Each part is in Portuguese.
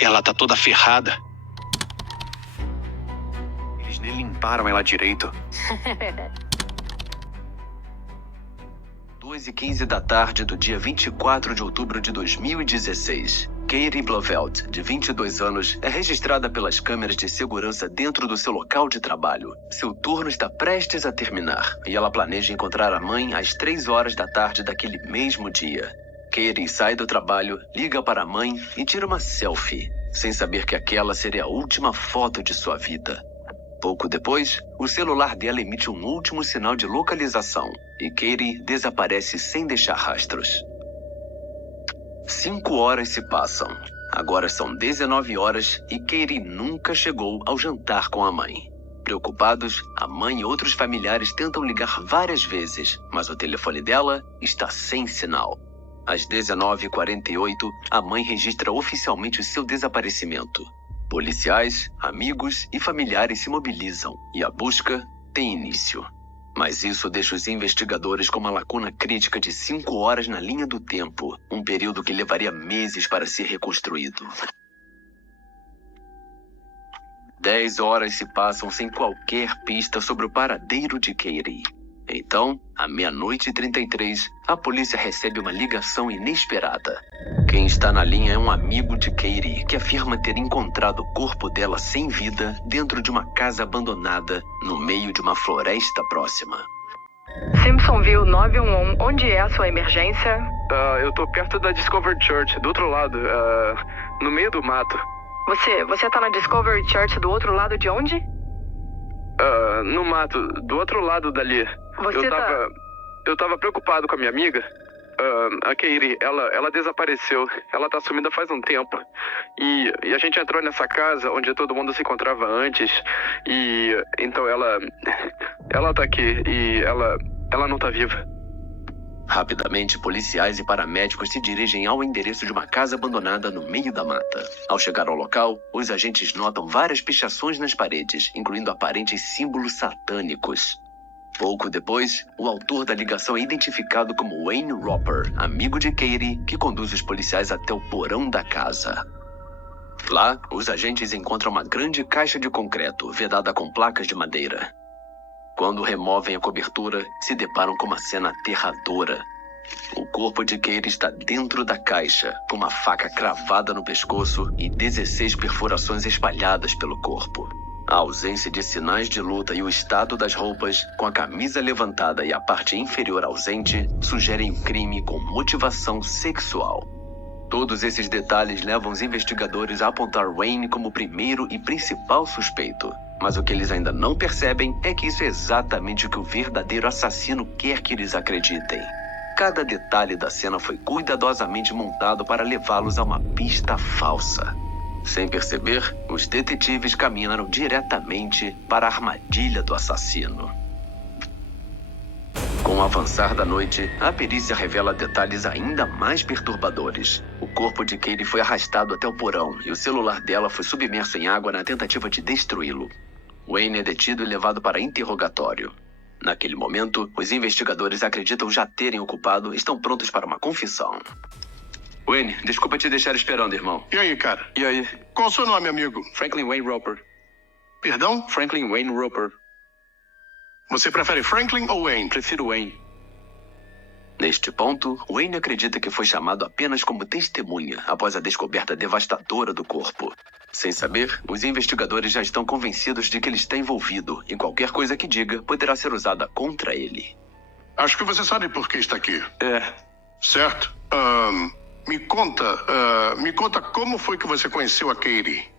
Ela tá toda ferrada. Eles nem limparam ela direito. É verdade. 2h15 da tarde do dia 24 de outubro de 2016. Katie Bloveld, de 22 anos, é registrada pelas câmeras de segurança dentro do seu local de trabalho. Seu turno está prestes a terminar e ela planeja encontrar a mãe às 3 horas da tarde daquele mesmo dia. Katie sai do trabalho, liga para a mãe e tira uma selfie, sem saber que aquela seria a última foto de sua vida. Pouco depois, o celular dela emite um último sinal de localização e Katie desaparece sem deixar rastros. 5 horas se passam. Agora são 19 horas e Katie nunca chegou ao jantar com a mãe. Preocupados, a mãe e outros familiares tentam ligar várias vezes, mas o telefone dela está sem sinal. Às 19h48, a mãe registra oficialmente o seu desaparecimento. Policiais, amigos e familiares se mobilizam e a busca tem início. Mas isso deixa os investigadores com uma lacuna crítica de 5 horas na linha do tempo, um período que levaria meses para ser reconstruído. 10 horas se passam sem qualquer pista sobre o paradeiro de Katie. Então, à 00:33, a polícia recebe uma ligação inesperada. Quem está na linha é um amigo de Katie, que afirma ter encontrado o corpo dela sem vida dentro de uma casa abandonada, no meio de uma floresta próxima. Simpsonville 911, onde é a sua emergência? Eu tô perto da Discovery Church, do outro lado, no meio do mato. Você tá na Discovery Church do outro lado de onde? No mato, do outro lado dali. Eu tava preocupado com a minha amiga. A Katie, ela desapareceu. Ela tá sumida faz um tempo. E a gente entrou nessa casa onde todo mundo se encontrava antes. E então ela tá aqui e ela não tá viva. Rapidamente, policiais e paramédicos se dirigem ao endereço de uma casa abandonada no meio da mata. Ao chegar ao local, os agentes notam várias pichações nas paredes, incluindo aparentes símbolos satânicos. Pouco depois, o autor da ligação é identificado como Wayne Roper, amigo de Katie, que conduz os policiais até o porão da casa. Lá, os agentes encontram uma grande caixa de concreto, vedada com placas de madeira. Quando removem a cobertura, se deparam com uma cena aterradora. O corpo de Katie está dentro da caixa, com uma faca cravada no pescoço e 16 perfurações espalhadas pelo corpo. A ausência de sinais de luta e o estado das roupas, com a camisa levantada e a parte inferior ausente, sugerem um crime com motivação sexual. Todos esses detalhes levam os investigadores a apontar Wayne como o primeiro e principal suspeito. Mas o que eles ainda não percebem é que isso é exatamente o que o verdadeiro assassino quer que eles acreditem. Cada detalhe da cena foi cuidadosamente montado para levá-los a uma pista falsa. Sem perceber, os detetives caminharam diretamente para a armadilha do assassino. Com o avançar da noite, a perícia revela detalhes ainda mais perturbadores. O corpo de Katie foi arrastado até o porão e o celular dela foi submerso em água na tentativa de destruí-lo. Wayne é detido e levado para interrogatório. Naquele momento, os investigadores acreditam já terem o culpado e estão prontos para uma confissão. Wayne, desculpa te deixar esperando, irmão. E aí, cara? E aí? Qual o seu nome, amigo? Franklin Wayne Roper. Perdão? Franklin Wayne Roper. Você prefere Franklin ou Wayne? Prefiro Wayne. Neste ponto, Wayne acredita que foi chamado apenas como testemunha após a descoberta devastadora do corpo. Sem saber, os investigadores já estão convencidos de que ele está envolvido e qualquer coisa que diga poderá ser usada contra ele. Acho que você sabe por que está aqui. Certo? Me conta como foi que você conheceu a Katie.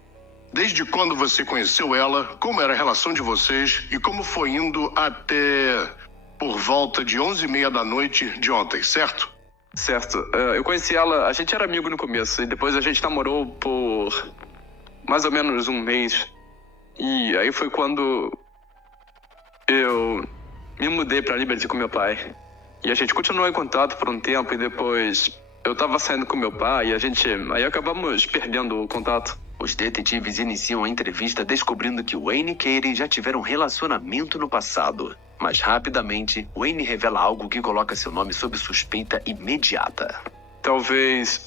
Desde quando você conheceu ela, como era a relação de vocês e como foi indo até por volta de 11h30 da noite de ontem, certo? Certo. Eu conheci ela, a gente era amigo no começo e depois a gente namorou por mais ou menos um mês. E aí foi quando eu me mudei pra Liberty com meu pai. E a gente continuou em contato por um tempo e depois eu tava saindo com meu pai e aí acabamos perdendo o contato. Os detetives iniciam a entrevista descobrindo que Wayne e Katie já tiveram um relacionamento no passado. Mas rapidamente, Wayne revela algo que coloca seu nome sob suspeita imediata. Talvez,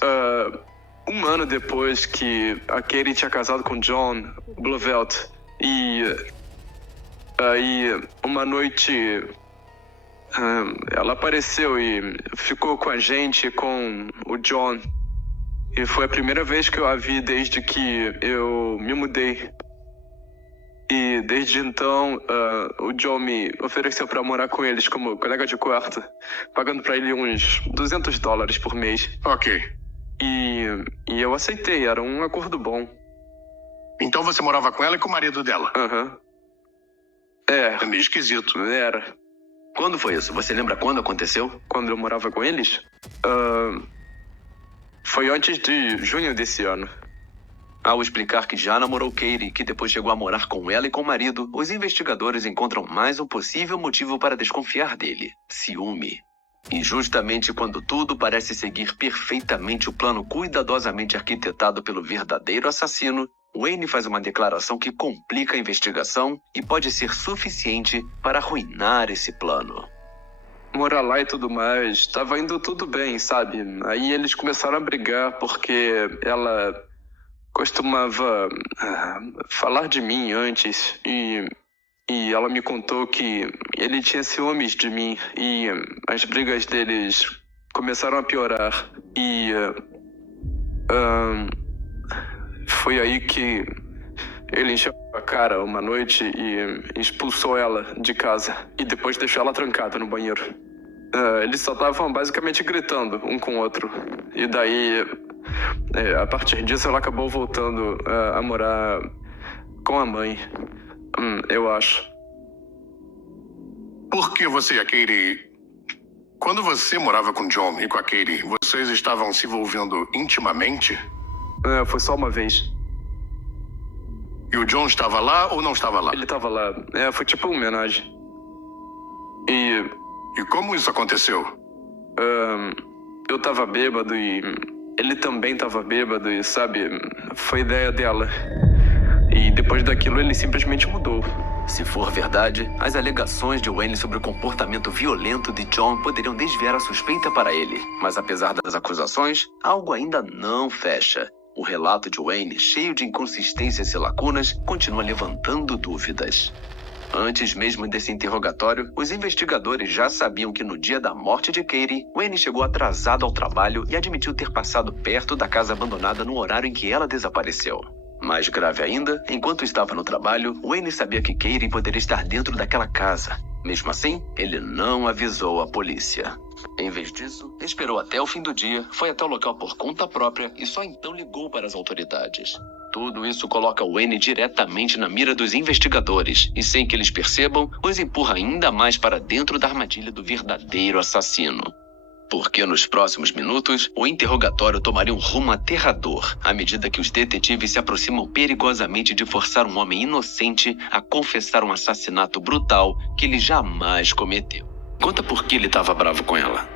um ano depois que a Katie tinha casado com John Blovelt. E aí, uma noite, ela apareceu e ficou com a gente, com o John. E foi a primeira vez que eu a vi desde que eu me mudei. E desde então, o John me ofereceu para morar com eles como colega de quarto, pagando para ele uns $200 por mês. Ok. E eu aceitei, era um acordo bom. Então você morava com ela e com o marido dela? Aham. É meio esquisito. Era. Quando foi isso? Você lembra quando aconteceu? Quando eu morava com eles? Foi antes de junho desse ano. Ao explicar que já namorou Katie, que depois chegou a morar com ela e com o marido, os investigadores encontram mais um possível motivo para desconfiar dele: ciúme. E justamente quando tudo parece seguir perfeitamente o plano cuidadosamente arquitetado pelo verdadeiro assassino, Wayne faz uma declaração que complica a investigação e pode ser suficiente para arruinar esse plano. Morar lá e tudo mais, estava indo tudo bem, sabe? Aí eles começaram a brigar porque ela costumava falar de mim antes e ela me contou que ele tinha ciúmes de mim e as brigas deles começaram a piorar e foi aí que ele encheu a cara uma noite e expulsou ela de casa e depois deixou ela trancada no banheiro. Eles só estavam basicamente gritando um com o outro e daí a partir disso ela acabou voltando a morar com a mãe, eu acho. Por que você e a Katie... Quando você morava com John e com a Katie, vocês estavam se envolvendo intimamente? Foi só uma vez. E o John estava lá ou não estava lá? Ele estava lá. Foi tipo uma homenagem. E como isso aconteceu? Eu tava bêbado e ele também tava bêbado e, sabe, foi ideia dela. E depois daquilo ele simplesmente mudou. Se for verdade, as alegações de Wayne sobre o comportamento violento de John poderiam desviar a suspeita para ele. Mas apesar das acusações, algo ainda não fecha. O relato de Wayne, cheio de inconsistências e lacunas, continua levantando dúvidas. Antes mesmo desse interrogatório, os investigadores já sabiam que no dia da morte de Katie, Wayne chegou atrasado ao trabalho e admitiu ter passado perto da casa abandonada no horário em que ela desapareceu. Mais grave ainda, enquanto estava no trabalho, Wayne sabia que Katie poderia estar dentro daquela casa. Mesmo assim, ele não avisou a polícia. Em vez disso, esperou até o fim do dia, foi até o local por conta própria e só então ligou para as autoridades. Tudo isso coloca Wayne diretamente na mira dos investigadores e, sem que eles percebam, os empurra ainda mais para dentro da armadilha do verdadeiro assassino. Porque nos próximos minutos, o interrogatório tomaria um rumo aterrador, à medida que os detetives se aproximam perigosamente de forçar um homem inocente a confessar um assassinato brutal que ele jamais cometeu. Conta por que ele estava bravo com ela.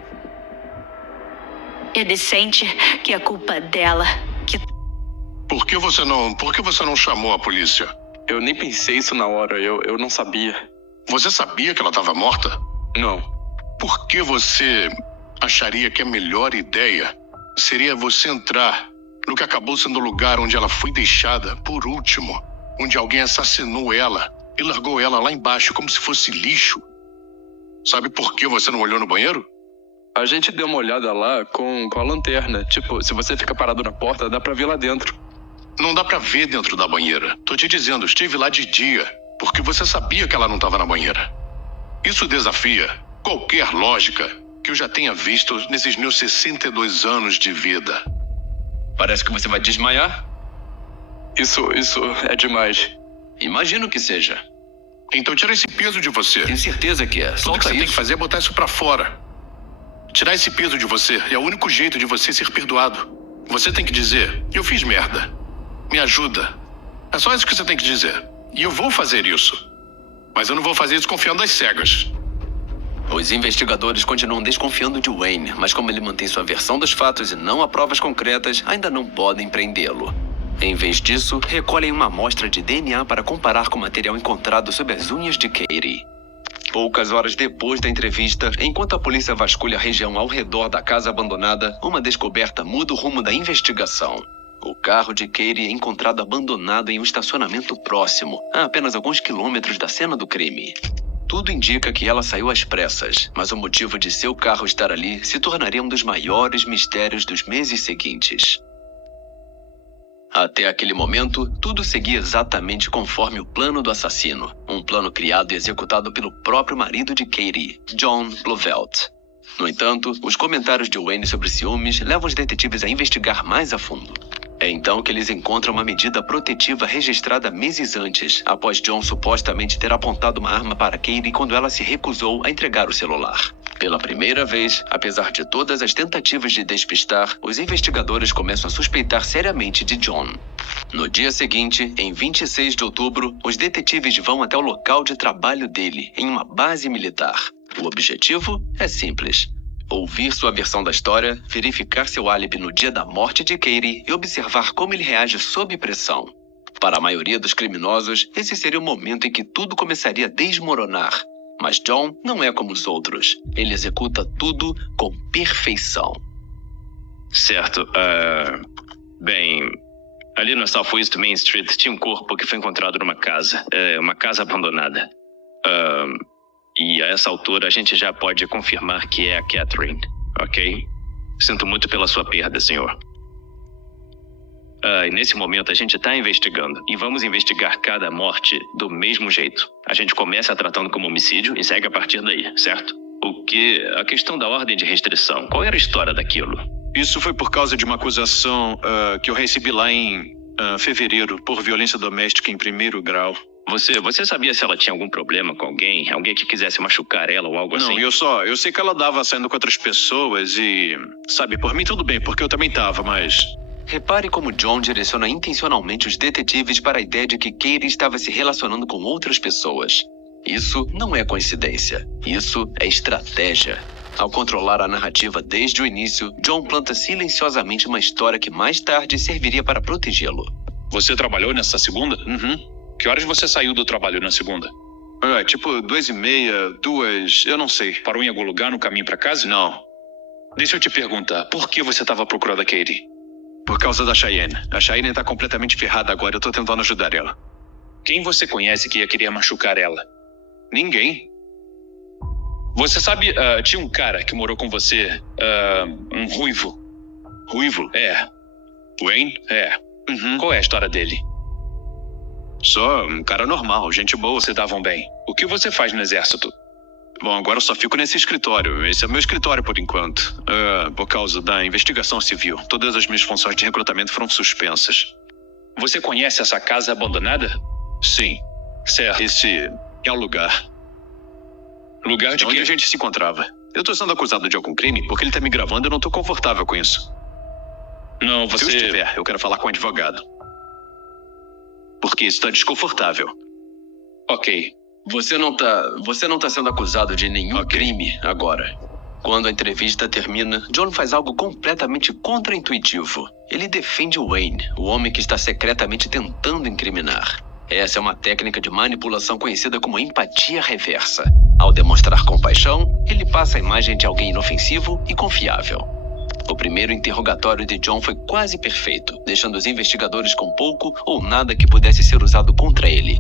Ele sente que a culpa é dela, que... Por que você não chamou a polícia? Eu nem pensei isso na hora, eu não sabia. Você sabia que ela estava morta? Não. Por que você acharia que a melhor ideia seria você entrar no que acabou sendo o lugar onde ela foi deixada por último, onde alguém assassinou ela e largou ela lá embaixo como se fosse lixo? Sabe por que você não olhou no banheiro? A gente deu uma olhada lá com a lanterna. Tipo, se você fica parado na porta, dá pra ver lá dentro. Não dá pra ver dentro da banheira. Tô te dizendo, estive lá de dia, porque você sabia que ela não estava na banheira. Isso desafia qualquer lógica que eu já tenha visto nesses meus 62 anos de vida. Parece que você vai desmaiar. Isso é demais. Imagino que seja. Então tira esse peso de você. Tenho certeza que é. Tudo que Solta você isso. tem que fazer é botar isso pra fora. Tirar esse peso de você é o único jeito de você ser perdoado. Você tem que dizer, eu fiz merda. Me ajuda. É só isso que você tem que dizer. E eu vou fazer isso. Mas eu não vou fazer isso confiando às cegas. Os investigadores continuam desconfiando de Wayne, mas como ele mantém sua versão dos fatos e não há provas concretas, ainda não podem prendê-lo. Em vez disso, recolhem uma amostra de DNA para comparar com o material encontrado sob as unhas de Katie. Poucas horas depois da entrevista, enquanto a polícia vasculha a região ao redor da casa abandonada, uma descoberta muda o rumo da investigação. O carro de Katie é encontrado abandonado em um estacionamento próximo, a apenas alguns quilômetros da cena do crime. Tudo indica que ela saiu às pressas, mas o motivo de seu carro estar ali se tornaria um dos maiores mistérios dos meses seguintes. Até aquele momento, tudo seguia exatamente conforme o plano do assassino, um plano criado e executado pelo próprio marido de Katie, John Blovelt. No entanto, os comentários de Wayne sobre ciúmes levam os detetives a investigar mais a fundo. É então que eles encontram uma medida protetiva registrada meses antes, após John supostamente ter apontado uma arma para Katie quando ela se recusou a entregar o celular. Pela primeira vez, apesar de todas as tentativas de despistar, os investigadores começam a suspeitar seriamente de John. No dia seguinte, em 26 de outubro, os detetives vão até o local de trabalho dele, em uma base militar. O objetivo é simples: ouvir sua versão da história, verificar seu álibi no dia da morte de Katie e observar como ele reage sob pressão. Para a maioria dos criminosos, esse seria o momento em que tudo começaria a desmoronar. Mas John não é como os outros. Ele executa tudo com perfeição. Certo. Bem, ali no Southwest Main Street tinha um corpo que foi encontrado numa casa. Uma casa abandonada. E a essa altura a gente já pode confirmar que é a Catherine, ok? Sinto muito pela sua perda, senhor. E nesse momento a gente está investigando. E vamos investigar cada morte do mesmo jeito. A gente começa tratando como homicídio e segue a partir daí, certo? A questão da ordem de restrição, qual era a história daquilo? Isso foi por causa de uma acusação que eu recebi lá em fevereiro por violência doméstica em 1º grau. Você sabia se ela tinha algum problema com alguém? Alguém que quisesse machucar ela ou algo assim? Não, eu sei que ela andava saindo com outras pessoas e... Sabe, por mim tudo bem, porque eu também tava, mas... Repare como John direciona intencionalmente os detetives para a ideia de que Katie estava se relacionando com outras pessoas. Isso não é coincidência. Isso é estratégia. Ao controlar a narrativa desde o início, John planta silenciosamente uma história que mais tarde serviria para protegê-lo. Você trabalhou nessa segunda? Uhum. Que horas você saiu do trabalho na segunda? Tipo 2:30, 2, eu não sei. Parou em algum lugar no caminho para casa? Não. Deixa eu te perguntar, por que você estava procurando a Katie? Por causa da Cheyenne. A Cheyenne tá completamente ferrada agora, eu tô tentando ajudar ela. Quem você conhece que ia querer machucar ela? Ninguém. Você sabe, tinha um cara que morou com você, um ruivo. Ruivo? É. Wayne? É. Uhum. Qual é a história dele? Só um cara normal, gente boa. Se davam bem. O que você faz no exército? Bom, agora eu só fico nesse escritório. Esse é meu escritório por enquanto. Por causa da investigação civil. Todas as minhas funções de recrutamento foram suspensas. Você conhece essa casa abandonada? Sim. Certo. Esse é o lugar. Lugar de onde a gente se encontrava. Eu tô sendo acusado de algum crime porque ele tá me gravando e eu não tô confortável com isso. Não, você... Se eu estiver, eu quero falar com um advogado. Porque isso tá desconfortável. Ok. Você não tá sendo acusado de nenhum crime agora. Quando a entrevista termina, John faz algo completamente contraintuitivo. Ele defende Wayne, o homem que está secretamente tentando incriminar. Essa é uma técnica de manipulação conhecida como empatia reversa. Ao demonstrar compaixão, ele passa a imagem de alguém inofensivo e confiável. O primeiro interrogatório de John foi quase perfeito, deixando os investigadores com pouco ou nada que pudesse ser usado contra ele.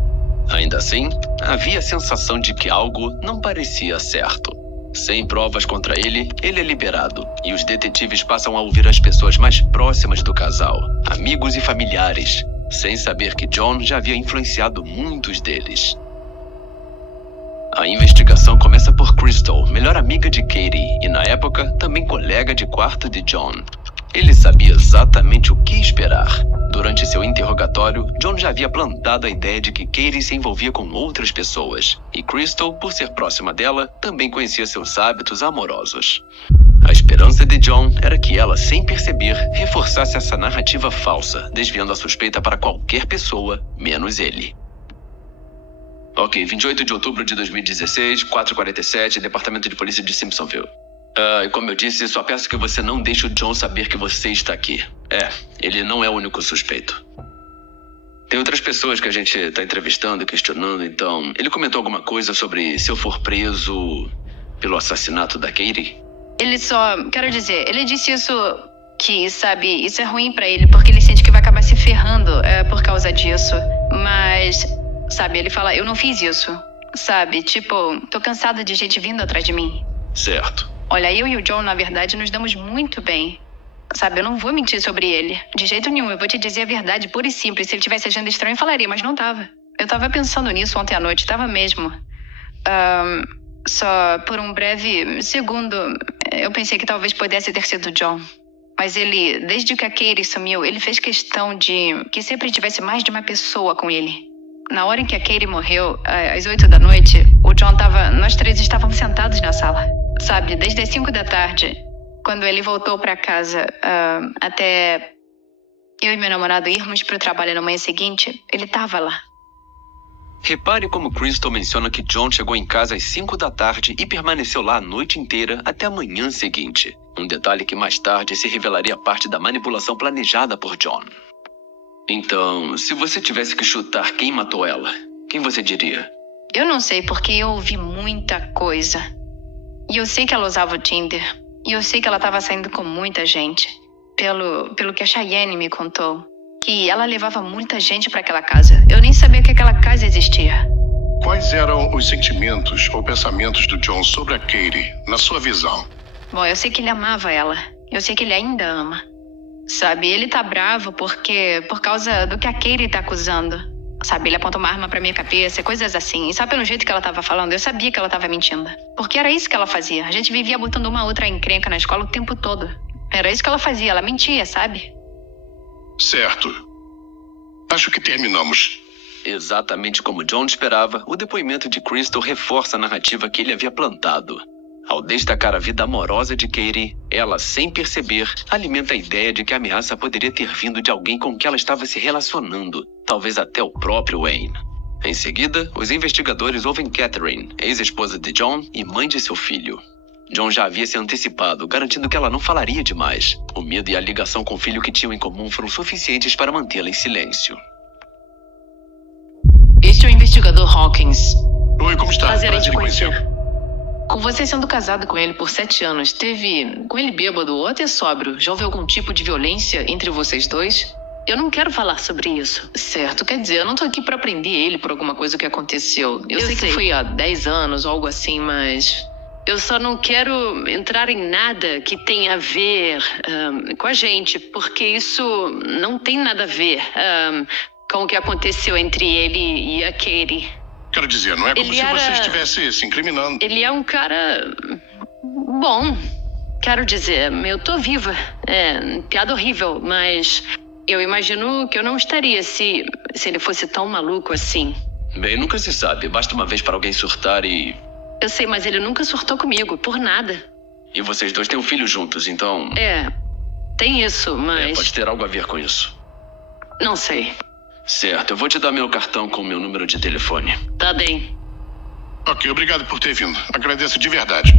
Ainda assim, havia a sensação de que algo não parecia certo. Sem provas contra ele, ele é liberado, e os detetives passam a ouvir as pessoas mais próximas do casal, amigos e familiares, sem saber que John já havia influenciado muitos deles. A investigação começa por Crystal, melhor amiga de Katie, e na época também colega de quarto de John. Ele sabia exatamente o que esperar. Durante seu interrogatório, John já havia plantado a ideia de que Katie se envolvia com outras pessoas, e Crystal, por ser próxima dela, também conhecia seus hábitos amorosos. A esperança de John era que ela, sem perceber, reforçasse essa narrativa falsa, desviando a suspeita para qualquer pessoa, menos ele. Ok, 28 de outubro de 2016, 4h47, Departamento de Polícia de Simpsonville. E como eu disse, só peço que você não deixe o John saber que você está aqui. Ele não é o único suspeito. Tem outras pessoas que a gente tá entrevistando e questionando, então... Ele comentou alguma coisa sobre se eu for preso pelo assassinato da Katie? Ele só... Quero dizer, ele disse isso... Que, sabe, isso é ruim pra ele, porque ele sente que vai acabar se ferrando por causa disso. Mas, sabe, ele fala, eu não fiz isso. Sabe, tipo, tô cansada de gente vindo atrás de mim. Certo. Olha, eu e o John, na verdade, nos damos muito bem. Sabe, eu não vou mentir sobre ele. De jeito nenhum, eu vou te dizer a verdade pura e simples. Se ele tivesse agindo estranho, eu falaria, mas não tava. Eu tava pensando nisso ontem à noite, tava mesmo. Só por um breve segundo, eu pensei que talvez pudesse ter sido o John. Mas ele, desde que a Katie sumiu, ele fez questão de que sempre tivesse mais de uma pessoa com ele. Na hora em que a Katie morreu, às 8 da noite, o John tava... Nós três estávamos sentados na sala. Sabe, desde as 5 da tarde, quando ele voltou pra casa, até eu e meu namorado irmos pro trabalho na manhã seguinte, ele tava lá. Repare como Crystal menciona que John chegou em casa às 5 da tarde e permaneceu lá a noite inteira até a manhã seguinte. Um detalhe que mais tarde se revelaria parte da manipulação planejada por John. Então, se você tivesse que chutar quem matou ela, quem você diria? Eu não sei, porque eu ouvi muita coisa. E eu sei que ela usava o Tinder. E eu sei que ela estava saindo com muita gente. Pelo que a Cheyenne me contou. Que ela levava muita gente para aquela casa. Eu nem sabia que aquela casa existia. Quais eram os sentimentos ou pensamentos do John sobre a Katie, na sua visão? Bom, eu sei que ele amava ela. Eu sei que ele ainda ama. Sabe, ele tá bravo por causa do que a Katie tá acusando. Sabe, ele apontou uma arma pra minha cabeça, coisas assim. E sabe pelo jeito que ela tava falando? Eu sabia que ela tava mentindo. Porque era isso que ela fazia. A gente vivia botando uma outra encrenca na escola o tempo todo. Era isso que ela fazia, ela mentia, sabe? Certo. Acho que terminamos. Exatamente como John esperava, o depoimento de Crystal reforça a narrativa que ele havia plantado. Ao destacar a vida amorosa de Katie, ela, sem perceber, alimenta a ideia de que a ameaça poderia ter vindo de alguém com quem ela estava se relacionando, talvez até o próprio Wayne. Em seguida, os investigadores ouvem Catherine, ex-esposa de John e mãe de seu filho. John já havia se antecipado, garantindo que ela não falaria demais. O medo e a ligação com o filho que tinham em comum foram suficientes para mantê-la em silêncio. Este é o investigador Hawkins. Oi, como está? Prazer em te conhecer. Com você sendo casado com ele por 7 anos, teve com ele bêbado ou até sóbrio, já houve algum tipo de violência entre vocês dois? Eu não quero falar sobre isso. Certo, quer dizer, eu não tô aqui pra prender ele por alguma coisa que aconteceu. Eu sei que foi há 10 anos ou algo assim, mas... Eu só não quero entrar em nada que tenha a ver com a gente, porque isso não tem nada a ver com o que aconteceu entre ele e a Katie. Quero dizer, não é como se você estivesse se incriminando. Ele é um cara bom. Quero dizer, eu tô viva. Piada horrível, mas eu imagino que eu não estaria se ele fosse tão maluco assim. Bem, nunca se sabe. Basta uma vez para alguém surtar e... Eu sei, mas ele nunca surtou comigo, por nada. E vocês dois têm um filho juntos, então... Tem isso, mas... pode ter algo a ver com isso. Não sei. Certo, eu vou te dar meu cartão com meu número de telefone. Tá bem. Ok, obrigado por ter vindo. Agradeço de verdade.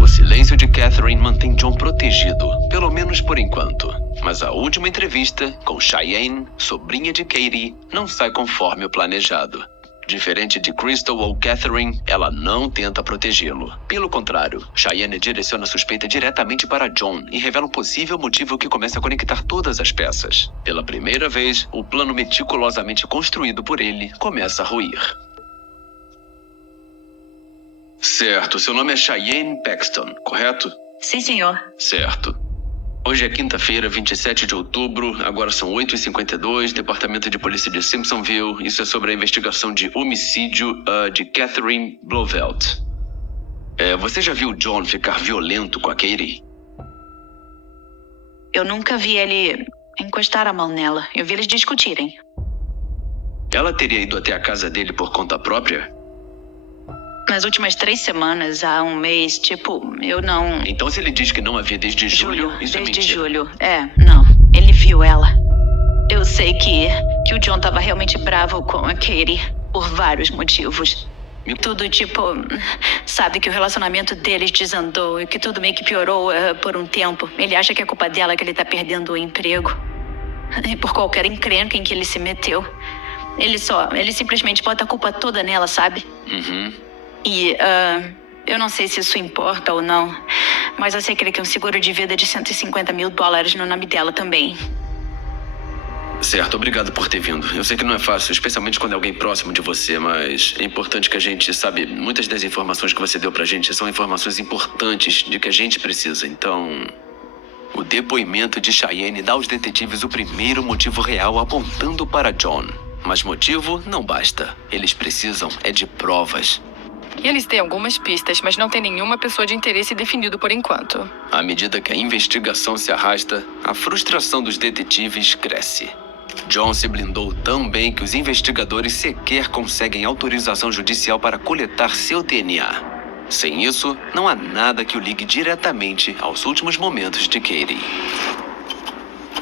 O silêncio de Catherine mantém John protegido, pelo menos por enquanto. Mas a última entrevista, com Cheyenne, sobrinha de Katie, não sai conforme o planejado. Diferente de Crystal ou Catherine, ela não tenta protegê-lo. Pelo contrário, Cheyenne direciona a suspeita diretamente para John e revela um possível motivo que começa a conectar todas as peças. Pela primeira vez, o plano meticulosamente construído por ele começa a ruir. Certo, seu nome é Cheyenne Paxton, correto? Sim, senhor. Certo. Hoje é quinta-feira, 27 de outubro, agora são 8h52, Departamento de Polícia de Simpsonville. Isso é sobre a investigação de homicídio de Catherine Blovelt. Você já viu John ficar violento com a Katie? Eu nunca vi ele encostar a mão nela. Eu vi eles discutirem. Ela teria ido até a casa dele por conta própria? Nas últimas 3 semanas, há um mês, eu não... Então se ele diz que não havia desde julho, isso é mentira. Desde julho, não. Ele viu ela. Eu sei que o John tava realmente bravo com a Katie, por vários motivos. Tudo sabe que o relacionamento deles desandou e que tudo meio que piorou por um tempo. Ele acha que é culpa dela que ele tá perdendo o emprego. E por qualquer encrenca em que ele se meteu. Ele simplesmente bota a culpa toda nela, sabe? Uhum. E, eu não sei se isso importa ou não, mas eu sei que ele quer um seguro de vida de $150 mil no nome dela também. Certo, obrigado por ter vindo. Eu sei que não é fácil, especialmente quando é alguém próximo de você, mas é importante que a gente, sabe, muitas das informações que você deu pra gente são informações importantes de que a gente precisa, então... O depoimento de Cheyenne dá aos detetives o primeiro motivo real apontando para John. Mas motivo não basta. Eles precisam de provas. Eles têm algumas pistas, mas não tem nenhuma pessoa de interesse definido por enquanto. À medida que a investigação se arrasta, a frustração dos detetives cresce. John se blindou tão bem que os investigadores sequer conseguem autorização judicial para coletar seu DNA. Sem isso, não há nada que o ligue diretamente aos últimos momentos de Katie.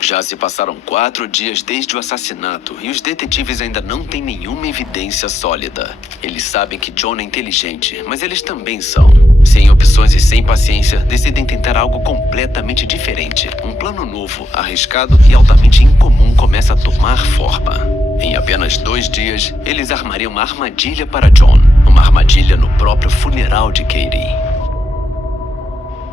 Já se passaram 4 dias desde o assassinato e os detetives ainda não têm nenhuma evidência sólida. Eles sabem que John é inteligente, mas eles também são. Sem opções e sem paciência, decidem tentar algo completamente diferente. Um plano novo, arriscado e altamente incomum começa a tomar forma. Em apenas 2 dias, eles armariam uma armadilha para John. Uma armadilha no próprio funeral de Katie.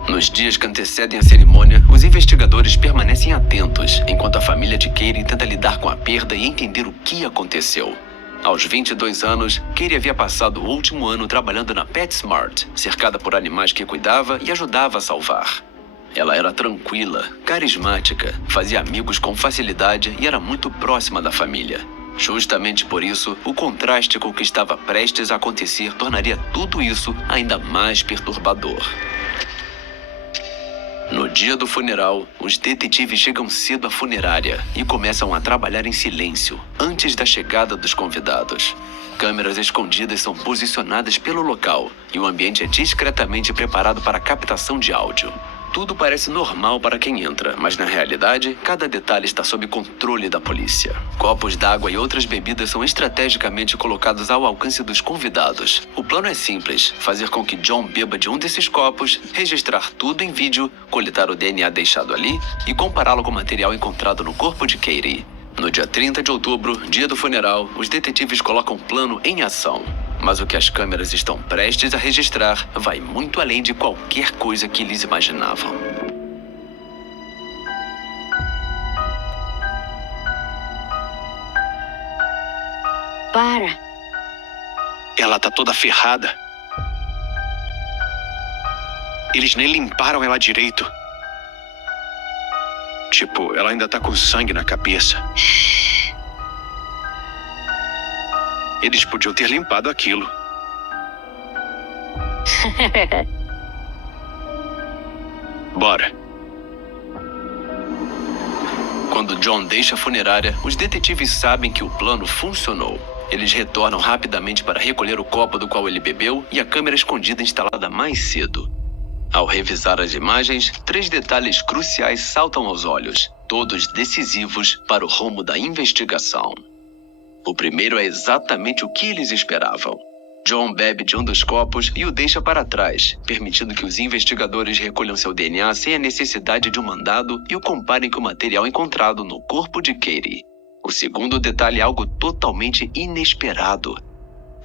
Nos dias que antecedem a cerimônia, os investigadores permanecem atentos, enquanto a família de Katie tenta lidar com a perda e entender o que aconteceu. Aos 22 anos, Katie havia passado o último ano trabalhando na PetSmart, cercada por animais que cuidava e ajudava a salvar. Ela era tranquila, carismática, fazia amigos com facilidade e era muito próxima da família. Justamente por isso, o contraste com o que estava prestes a acontecer tornaria tudo isso ainda mais perturbador. No dia do funeral, os detetives chegam cedo à funerária e começam a trabalhar em silêncio, antes da chegada dos convidados. Câmeras escondidas são posicionadas pelo local e o ambiente é discretamente preparado para a captação de áudio. Tudo parece normal para quem entra, mas na realidade, cada detalhe está sob controle da polícia. Copos d'água e outras bebidas são estrategicamente colocados ao alcance dos convidados. O plano é simples: fazer com que John beba de um desses copos, registrar tudo em vídeo, coletar o DNA deixado ali e compará-lo com o material encontrado no corpo de Katie. No dia 30 de outubro, dia do funeral, os detetives colocam o plano em ação. Mas o que as câmeras estão prestes a registrar vai muito além de qualquer coisa que eles imaginavam. Para. Ela tá toda ferrada. Eles nem limparam ela direito. Tipo, ela ainda tá com sangue na cabeça. Eles podiam ter limpado aquilo. Bora. Quando John deixa a funerária, os detetives sabem que o plano funcionou. Eles retornam rapidamente para recolher o copo do qual ele bebeu e a câmera escondida instalada mais cedo. Ao revisar as imagens, 3 detalhes cruciais saltam aos olhos, todos decisivos para o rumo da investigação. O primeiro é exatamente o que eles esperavam. John bebe de um dos copos e o deixa para trás, permitindo que os investigadores recolham seu DNA sem a necessidade de um mandado e o comparem com o material encontrado no corpo de Katie. O segundo detalhe é algo totalmente inesperado.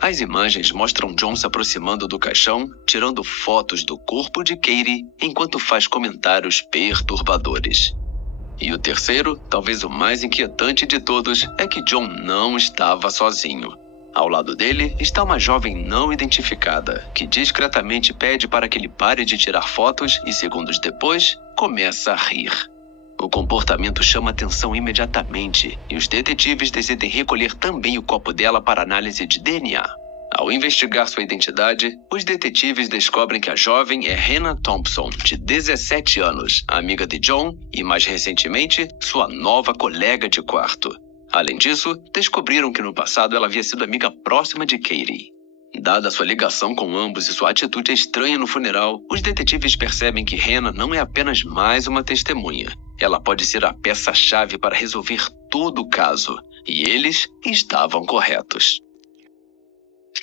As imagens mostram John se aproximando do caixão, tirando fotos do corpo de Katie, enquanto faz comentários perturbadores. E o terceiro, talvez o mais inquietante de todos, é que John não estava sozinho. Ao lado dele está uma jovem não identificada, que discretamente pede para que ele pare de tirar fotos e, segundos depois, começa a rir. O comportamento chama atenção imediatamente e os detetives decidem recolher também o copo dela para análise de DNA. Ao investigar sua identidade, os detetives descobrem que a jovem é Hannah Thompson, de 17 anos, amiga de John e, mais recentemente, sua nova colega de quarto. Além disso, descobriram que no passado ela havia sido amiga próxima de Katie. Dada sua ligação com ambos e sua atitude estranha no funeral, os detetives percebem que Hannah não é apenas mais uma testemunha. Ela pode ser a peça-chave para resolver todo o caso, e eles estavam corretos.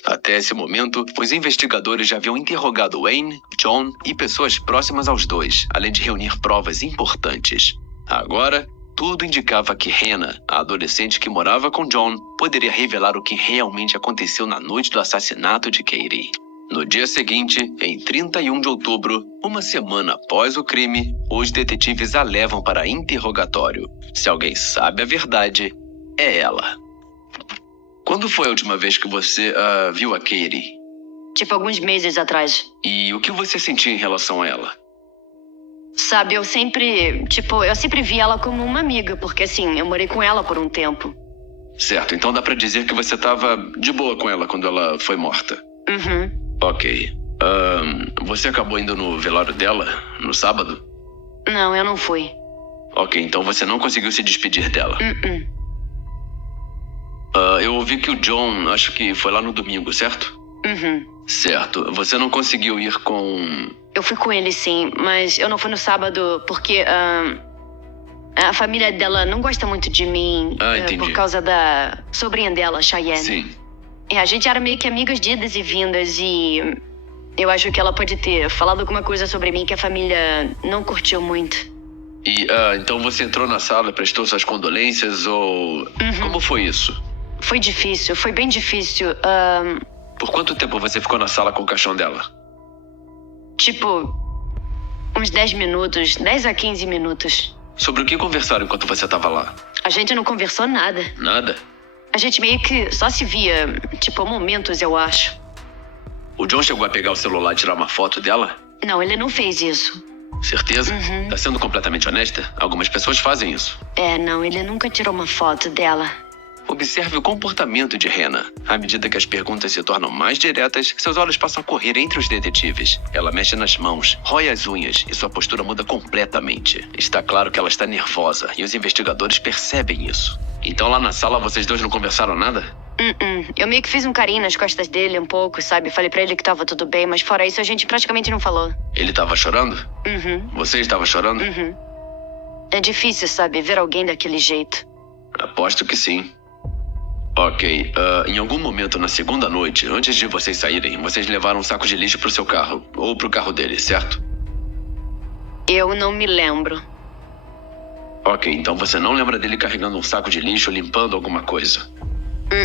Até esse momento, os investigadores já haviam interrogado Wayne, John e pessoas próximas aos dois, além de reunir provas importantes. Agora, tudo indicava que Hannah, a adolescente que morava com John, poderia revelar o que realmente aconteceu na noite do assassinato de Katie. No dia seguinte, em 31 de outubro, uma semana após o crime, os detetives a levam para interrogatório. Se alguém sabe a verdade, é ela. Quando foi a última vez que você viu a Katie? Tipo, alguns meses atrás. E o que você sentia em relação a ela? Sabe, eu sempre vi ela como uma amiga, porque assim, eu morei com ela por um tempo. Certo, então dá pra dizer que você tava de boa com ela quando ela foi morta. Uhum. Ok. Você acabou indo no velório dela, no sábado? Não, eu não fui. Ok, então você não conseguiu se despedir dela. Eu ouvi que o John, acho que foi lá no domingo, certo? Uhum. Certo. Você não conseguiu ir com... Eu fui com ele, sim, mas eu não fui no sábado porque a família dela não gosta muito de mim. Entendi. Por causa da sobrinha dela, Cheyenne. Sim. A gente era meio que amigas de idas e vindas e eu acho que ela pode ter falado alguma coisa sobre mim que a família não curtiu muito. E, então você entrou na sala e prestou suas condolências ou... Como foi isso? Foi difícil, foi bem difícil. Por quanto tempo você ficou na sala com o caixão dela? Tipo, uns 10 minutos, 10 a 15 minutos. Sobre o que conversaram enquanto você estava lá? A gente não conversou nada. Nada? A gente meio que só se via, tipo, momentos, eu acho. O John chegou a pegar o celular e tirar uma foto dela? Não, ele não fez isso. Certeza? Tá sendo completamente honesta? Algumas pessoas fazem isso. Não, ele nunca tirou uma foto dela. Observe o comportamento de Hannah. À medida que as perguntas se tornam mais diretas, seus olhos passam a correr entre os detetives. Ela mexe nas mãos, rói as unhas e sua postura muda completamente. Está claro que ela está nervosa e os investigadores percebem isso. Então lá na sala vocês dois não conversaram nada? Eu meio que fiz um carinho nas costas dele um pouco, sabe? Falei pra ele que tava tudo bem, mas fora isso a gente praticamente não falou. Ele tava chorando? Você estava chorando? É difícil, sabe? Ver alguém daquele jeito. Aposto que sim. Ok, em algum momento na segunda noite, antes de vocês saírem, vocês levaram um saco de lixo pro seu carro, ou pro carro dele, certo? Eu não me lembro. Ok, então você não lembra dele carregando um saco de lixo, limpando alguma coisa?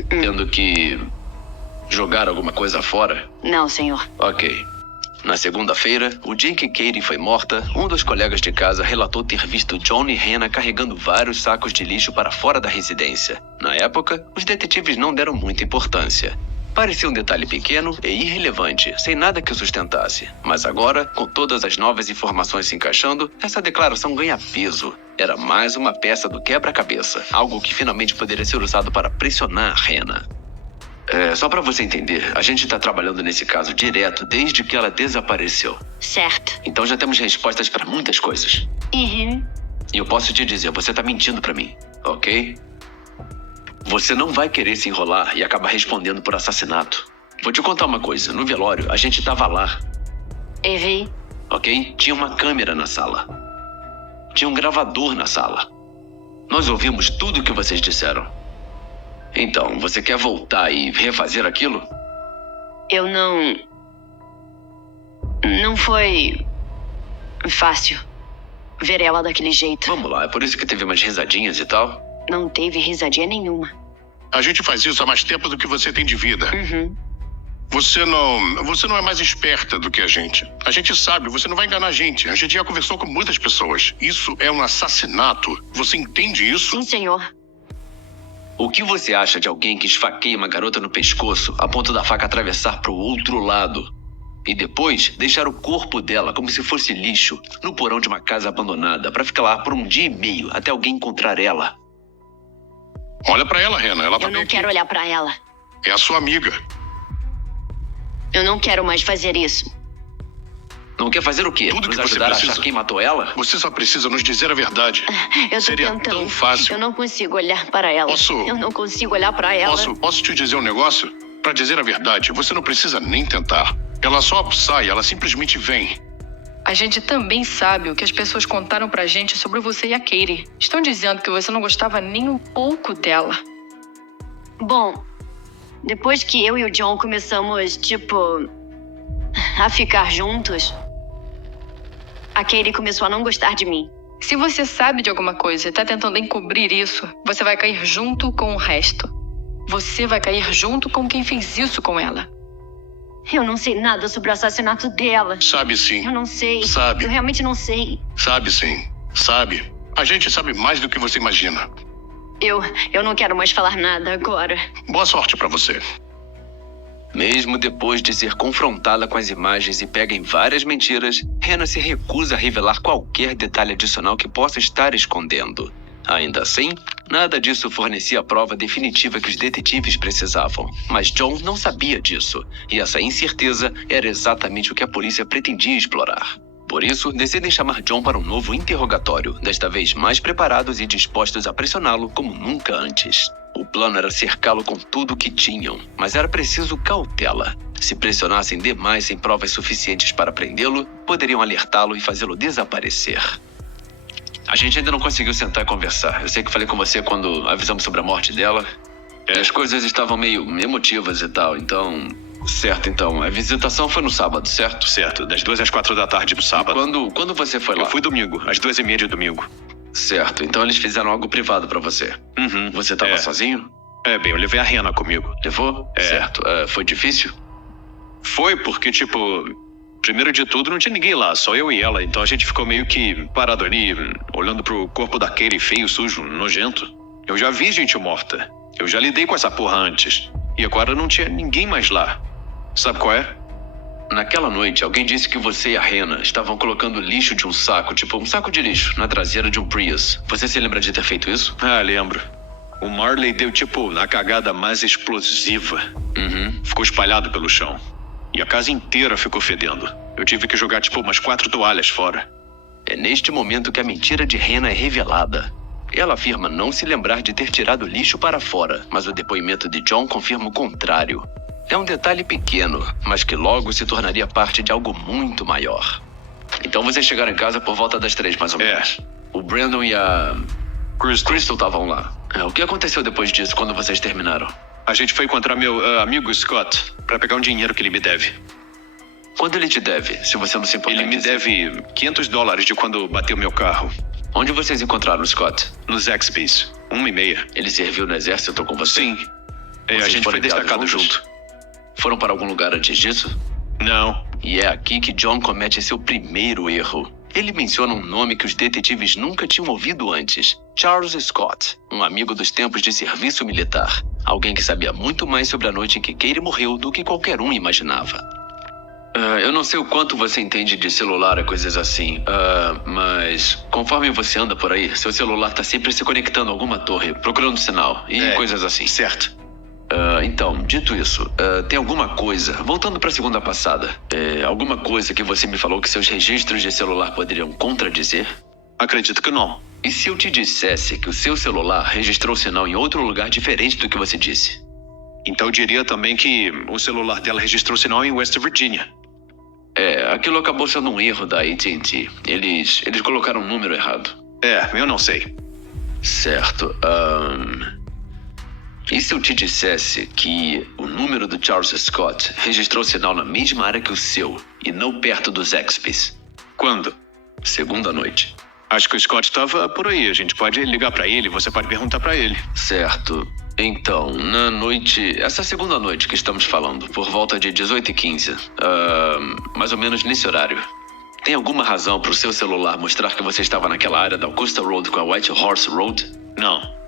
Tendo que jogar alguma coisa fora? Não, senhor. Ok. Na segunda-feira, o dia em que Katie foi morta, um dos colegas de casa relatou ter visto John e Hannah carregando vários sacos de lixo para fora da residência. Na época, os detetives não deram muita importância. Parecia um detalhe pequeno e irrelevante, sem nada que o sustentasse. Mas agora, com todas as novas informações se encaixando, essa declaração ganha peso. Era mais uma peça do quebra-cabeça, algo que finalmente poderia ser usado para pressionar Hannah. Só pra você entender, a gente tá trabalhando nesse caso direto desde que ela desapareceu. Certo. Então já temos respostas pra muitas coisas. E eu posso te dizer, você tá mentindo pra mim, ok? Você não vai querer se enrolar e acabar respondendo por assassinato. Vou te contar uma coisa, no velório a gente tava lá. Errei. Ok? Tinha uma câmera na sala. Tinha um gravador na sala. Nós ouvimos tudo o que vocês disseram. Então, você quer voltar e refazer aquilo? Eu não... Não foi... fácil ver ela daquele jeito. Vamos lá, é por isso que teve umas risadinhas e tal? Não teve risadinha nenhuma. A gente faz isso há mais tempo do que você tem de vida. Você não é mais esperta do que a gente. A gente sabe, você não vai enganar a gente. A gente já conversou com muitas pessoas. Isso é um assassinato. Você entende isso? Sim, senhor. O que você acha de alguém que esfaqueia uma garota no pescoço a ponto da faca atravessar para o outro lado e depois deixar o corpo dela como se fosse lixo no porão de uma casa abandonada para ficar lá por um dia e meio até alguém encontrar ela? Olha pra ela, Hannah. Ela tá bem Eu não quero olhar pra ela. É a sua amiga. Eu não quero mais fazer isso. Não quer fazer o quê? Tudo que Nos você ajudar a precisa. achar quem matou ela? Você só precisa nos dizer a verdade. Eu tô Seria tentando. tão fácil. Eu não consigo olhar para ela. Eu não consigo olhar para ela. Posso te dizer um negócio? Pra dizer a verdade, você não precisa nem tentar. Ela só sai, ela simplesmente vem. A gente também sabe o que as pessoas contaram pra gente sobre você e a Katie. Estão dizendo que você não gostava nem um pouco dela. Bom, depois que eu e o John começamos, a ficar juntos, a Katie começou a não gostar de mim. Se você sabe de alguma coisa e tá tentando encobrir isso, você vai cair junto com o resto. Você vai cair junto com quem fez isso com ela. Eu não sei nada sobre o assassinato dela. Sabe sim. Eu não sei. Sabe. Eu realmente não sei. Sabe sim. Sabe. A gente sabe mais do que você imagina. Eu não quero mais falar nada agora. Boa sorte pra você. Mesmo depois de ser confrontada com as imagens e pega em várias mentiras, Hannah se recusa a revelar qualquer detalhe adicional que possa estar escondendo. Ainda assim, nada disso fornecia a prova definitiva que os detetives precisavam. Mas John não sabia disso, e essa incerteza era exatamente o que a polícia pretendia explorar. Por isso, decidem chamar John para um novo interrogatório, desta vez mais preparados e dispostos a pressioná-lo como nunca antes. O plano era cercá-lo com tudo o que tinham, mas era preciso cautela. Se pressionassem demais sem provas suficientes para prendê-lo, poderiam alertá-lo e fazê-lo desaparecer. A gente ainda não conseguiu sentar e conversar. Eu sei que falei com você quando avisamos sobre a morte dela. As coisas estavam meio emotivas e tal, então... Certo, então. A visitação foi no sábado, certo? Certo, das 2 às 4 da tarde do sábado. Quando você foi lá? Eu fui domingo, às 2:30 de domingo. Certo, então eles fizeram algo privado pra você. Uhum. Você tava sozinho? Bem, eu levei a Hannah comigo. Levou? Certo. Foi difícil? Foi porque, primeiro de tudo, não tinha ninguém lá, só eu e ela. Então a gente ficou meio que parado ali, olhando pro corpo da Katie feio, sujo, nojento. Eu já vi gente morta. Eu já lidei com essa porra antes. E agora não tinha ninguém mais lá. Sabe qual é? Naquela noite, alguém disse que você e a Hannah estavam colocando lixo de um saco, um saco de lixo, na traseira de um Prius. Você se lembra de ter feito isso? Lembro. O Marley deu, a cagada mais explosiva. Uhum. Ficou espalhado pelo chão. E a casa inteira ficou fedendo. Eu tive que jogar, umas 4 toalhas fora. É neste momento que a mentira de Hannah é revelada. Ela afirma não se lembrar de ter tirado lixo para fora, mas o depoimento de John confirma o contrário. É um detalhe pequeno, mas que logo se tornaria parte de algo muito maior. Então vocês chegaram em casa por volta das 3, mais ou menos. O Brandon e a... Crystal estavam lá. O que aconteceu depois disso, quando vocês terminaram? A gente foi encontrar meu amigo Scott para pegar um dinheiro que ele me deve. Quando ele te deve, se você não se importa? Ele me deve $500 de quando bateu meu carro. Onde vocês encontraram o Scott? No Zaxby's, 1:30. Ele serviu no exército com você? Sim. A gente foi destacado junto. Foram para algum lugar antes disso? Não. E é aqui que John comete seu primeiro erro. Ele menciona um nome que os detetives nunca tinham ouvido antes. Charles Scott, um amigo dos tempos de serviço militar. Alguém que sabia muito mais sobre a noite em que Katie morreu do que qualquer um imaginava. Eu não sei o quanto você entende de celular e coisas assim, mas conforme você anda por aí, seu celular tá sempre se conectando a alguma torre, procurando sinal e coisas assim. Certo. Então, dito isso, tem alguma coisa, voltando para a segunda passada, alguma coisa que você me falou que seus registros de celular poderiam contradizer? Acredito que não. E se eu te dissesse que o seu celular registrou sinal em outro lugar diferente do que você disse? Então eu diria também que o celular dela registrou sinal em West Virginia. Aquilo acabou sendo um erro da AT&T. Eles colocaram um número errado. Eu não sei. Certo. E se eu te dissesse que o número do Charles Scott registrou sinal na mesma área que o seu e não perto dos Zaxby's? Quando? Segunda noite. Acho que o Scott estava por aí. A gente pode ligar para ele, você pode perguntar para ele. Certo. Então, na noite... Essa segunda noite que estamos falando, por volta de 18h15, mais ou menos nesse horário, tem alguma razão para o seu celular mostrar que você estava naquela área da Augusta Road com a White Horse Road? Não.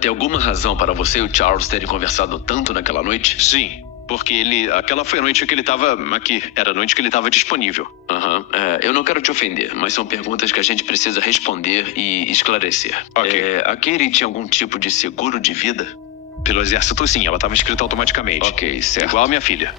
Tem alguma razão para você e o Charles terem conversado tanto naquela noite? Sim, porque aquela foi a noite que ele estava aqui. Era a noite que ele estava disponível. Eu não quero te ofender, mas são perguntas que a gente precisa responder e esclarecer. Ok. A Katie tinha algum tipo de seguro de vida? Pelo exército, sim. Ela estava inscrita automaticamente. Ok, certo. Igual a minha filha.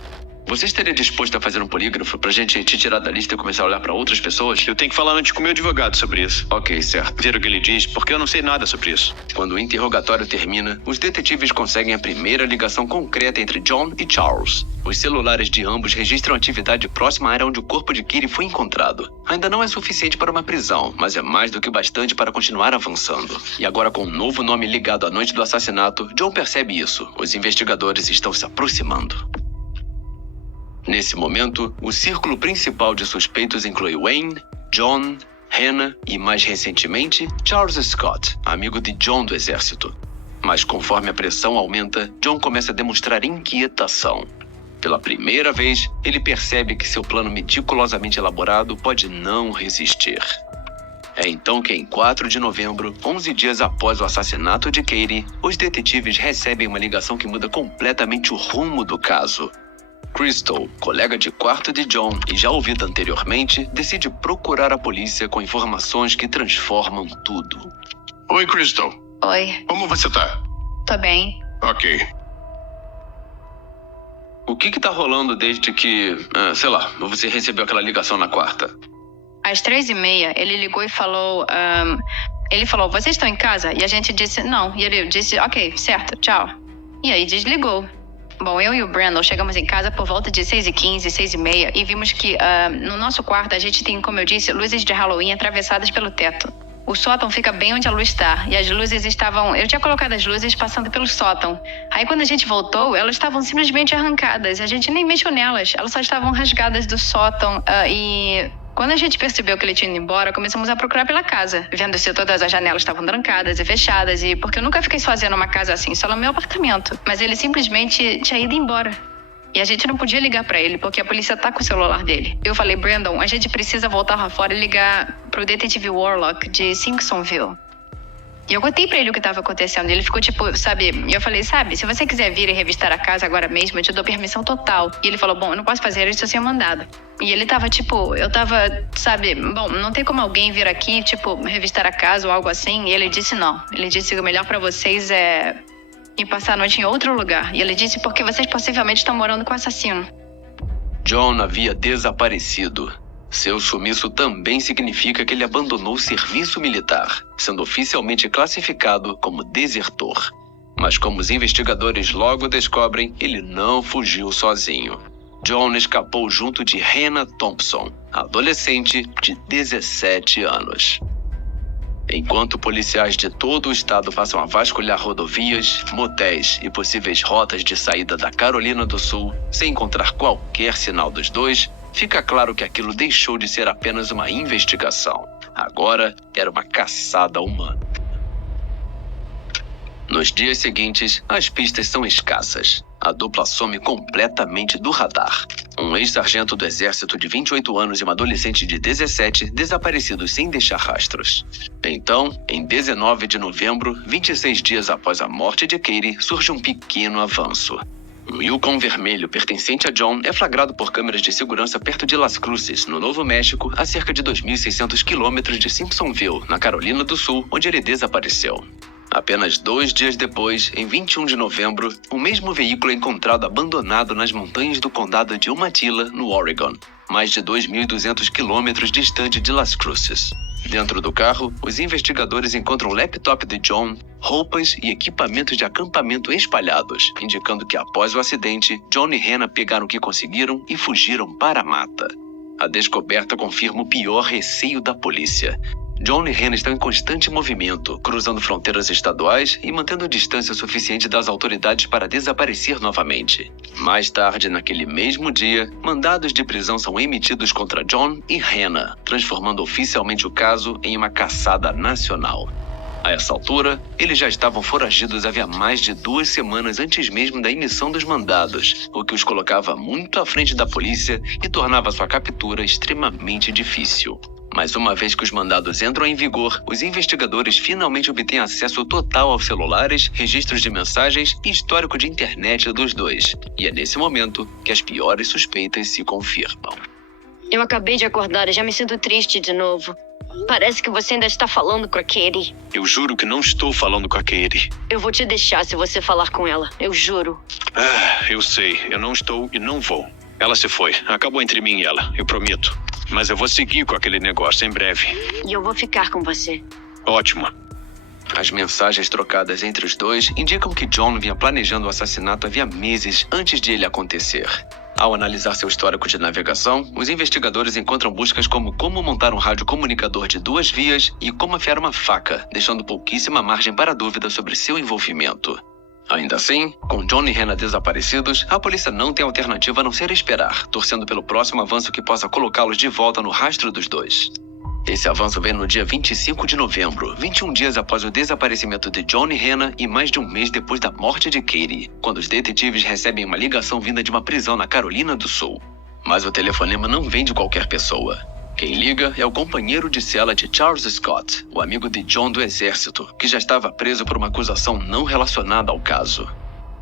Você estaria disposto a fazer um polígrafo pra gente te tirar da lista e começar a olhar pra outras pessoas? Eu tenho que falar antes com o meu advogado sobre isso. Ok, certo. Ver o que ele diz, porque eu não sei nada sobre isso. Quando o interrogatório termina, os detetives conseguem a primeira ligação concreta entre John e Charles. Os celulares de ambos registram atividade próxima à área onde o corpo de Katie foi encontrado. Ainda não é suficiente para uma prisão, mas é mais do que bastante para continuar avançando. E agora, com um novo nome ligado à noite do assassinato, John percebe isso. Os investigadores estão se aproximando. Nesse momento, o círculo principal de suspeitos inclui Wayne, John, Hannah e, mais recentemente, Charles Scott, amigo de John do exército. Mas conforme a pressão aumenta, John começa a demonstrar inquietação. Pela primeira vez, ele percebe que seu plano meticulosamente elaborado pode não resistir. É então que, em 4 de novembro, 11 dias após o assassinato de Katie, os detetives recebem uma ligação que muda completamente o rumo do caso. Crystal, colega de quarto de John e já ouvida anteriormente, decide procurar a polícia com informações que transformam tudo. Oi, Crystal. Oi. Como você tá? Tô bem. Ok. O que tá rolando desde que, você recebeu aquela ligação na quarta? Às 3h30, ele ligou e falou... ele falou, vocês estão em casa? E a gente disse, não. E ele disse, ok, certo, tchau. E aí desligou. Bom, eu e o Brandon chegamos em casa por volta de 6h15, 6h30 e vimos que no nosso quarto a gente tem, como eu disse, luzes de Halloween atravessadas pelo teto. O sótão fica bem onde a luz está e as luzes estavam... Eu tinha colocado as luzes passando pelo sótão. Aí quando a gente voltou, elas estavam simplesmente arrancadas. A gente nem mexeu nelas. Elas só estavam rasgadas do sótão e... Quando a gente percebeu que ele tinha ido embora, começamos a procurar pela casa, vendo se todas as janelas estavam trancadas e fechadas, e porque eu nunca fiquei sozinha numa casa assim, só no meu apartamento. Mas ele simplesmente tinha ido embora. E a gente não podia ligar pra ele, porque a polícia tá com o celular dele. Eu falei, Brandon, a gente precisa voltar lá fora e ligar pro detetive Warlock de Simpsonville. E eu contei pra ele o que tava acontecendo. E ele ficou tipo, e eu falei, se você quiser vir e revistar a casa agora mesmo, eu te dou permissão total. E ele falou, bom, eu não posso fazer isso sem mandado. E ele tava não tem como alguém vir aqui, revistar a casa ou algo assim. E ele disse não. Ele disse que o melhor pra vocês é ir passar a noite em outro lugar. E ele disse porque vocês possivelmente estão morando com o assassino. John havia desaparecido. Seu sumiço também significa que ele abandonou o serviço militar, sendo oficialmente classificado como desertor. Mas como os investigadores logo descobrem, ele não fugiu sozinho. John escapou junto de Hannah Thompson, adolescente de 17 anos. Enquanto policiais de todo o estado passam a vasculhar rodovias, motéis e possíveis rotas de saída da Carolina do Sul, sem encontrar qualquer sinal dos dois, fica claro que aquilo deixou de ser apenas uma investigação. Agora era uma caçada humana. Nos dias seguintes, as pistas são escassas. A dupla some completamente do radar. Um ex-sargento do exército de 28 anos e uma adolescente de 17 desaparecidos sem deixar rastros. Então, em 19 de novembro, 26 dias após a morte de Katie, surge um pequeno avanço. Um Yukon vermelho pertencente a John é flagrado por câmeras de segurança perto de Las Cruces, no Novo México, a cerca de 2.600 quilômetros de Simpsonville, na Carolina do Sul, onde ele desapareceu. Apenas 2 dias depois, em 21 de novembro, o mesmo veículo é encontrado abandonado nas montanhas do condado de Umatilla, no Oregon, mais de 2.200 quilômetros distante de Las Cruces. Dentro do carro, os investigadores encontram o laptop de John, roupas e equipamentos de acampamento espalhados, indicando que após o acidente, John e Hannah pegaram o que conseguiram e fugiram para a mata. A descoberta confirma o pior receio da polícia. John e Hannah estão em constante movimento, cruzando fronteiras estaduais e mantendo distância suficiente das autoridades para desaparecer novamente. Mais tarde, naquele mesmo dia, mandados de prisão são emitidos contra John e Hannah, transformando oficialmente o caso em uma caçada nacional. A essa altura, eles já estavam foragidos havia mais de 2 semanas antes mesmo da emissão dos mandados, o que os colocava muito à frente da polícia e tornava sua captura extremamente difícil. Mas uma vez que os mandados entram em vigor, os investigadores finalmente obtêm acesso total aos celulares, registros de mensagens e histórico de internet dos dois. E é nesse momento que as piores suspeitas se confirmam. Eu acabei de acordar e já me sinto triste de novo. Parece que você ainda está falando com a Katie. Eu juro que não estou falando com a Katie. Eu vou te deixar se você falar com ela. Eu juro. Eu sei. Eu não estou e não vou. Ela se foi. Acabou entre mim e ela. Eu prometo. Mas eu vou seguir com aquele negócio em breve. E eu vou ficar com você. Ótimo. As mensagens trocadas entre os dois indicam que John vinha planejando o assassinato havia meses antes de ele acontecer. Ao analisar seu histórico de navegação, os investigadores encontram buscas como montar um radiocomunicador de 2 vias e como afiar uma faca, deixando pouquíssima margem para dúvida sobre seu envolvimento. Ainda assim, com John e Hannah desaparecidos, a polícia não tem alternativa a não ser esperar, torcendo pelo próximo avanço que possa colocá-los de volta no rastro dos dois. Esse avanço vem no dia 25 de novembro, 21 dias após o desaparecimento de John e Hannah e mais de um mês depois da morte de Katie, quando os detetives recebem uma ligação vinda de uma prisão na Carolina do Sul. Mas o telefonema não vem de qualquer pessoa. Quem liga é o companheiro de cela de Charles Scott, o amigo de John do exército, que já estava preso por uma acusação não relacionada ao caso.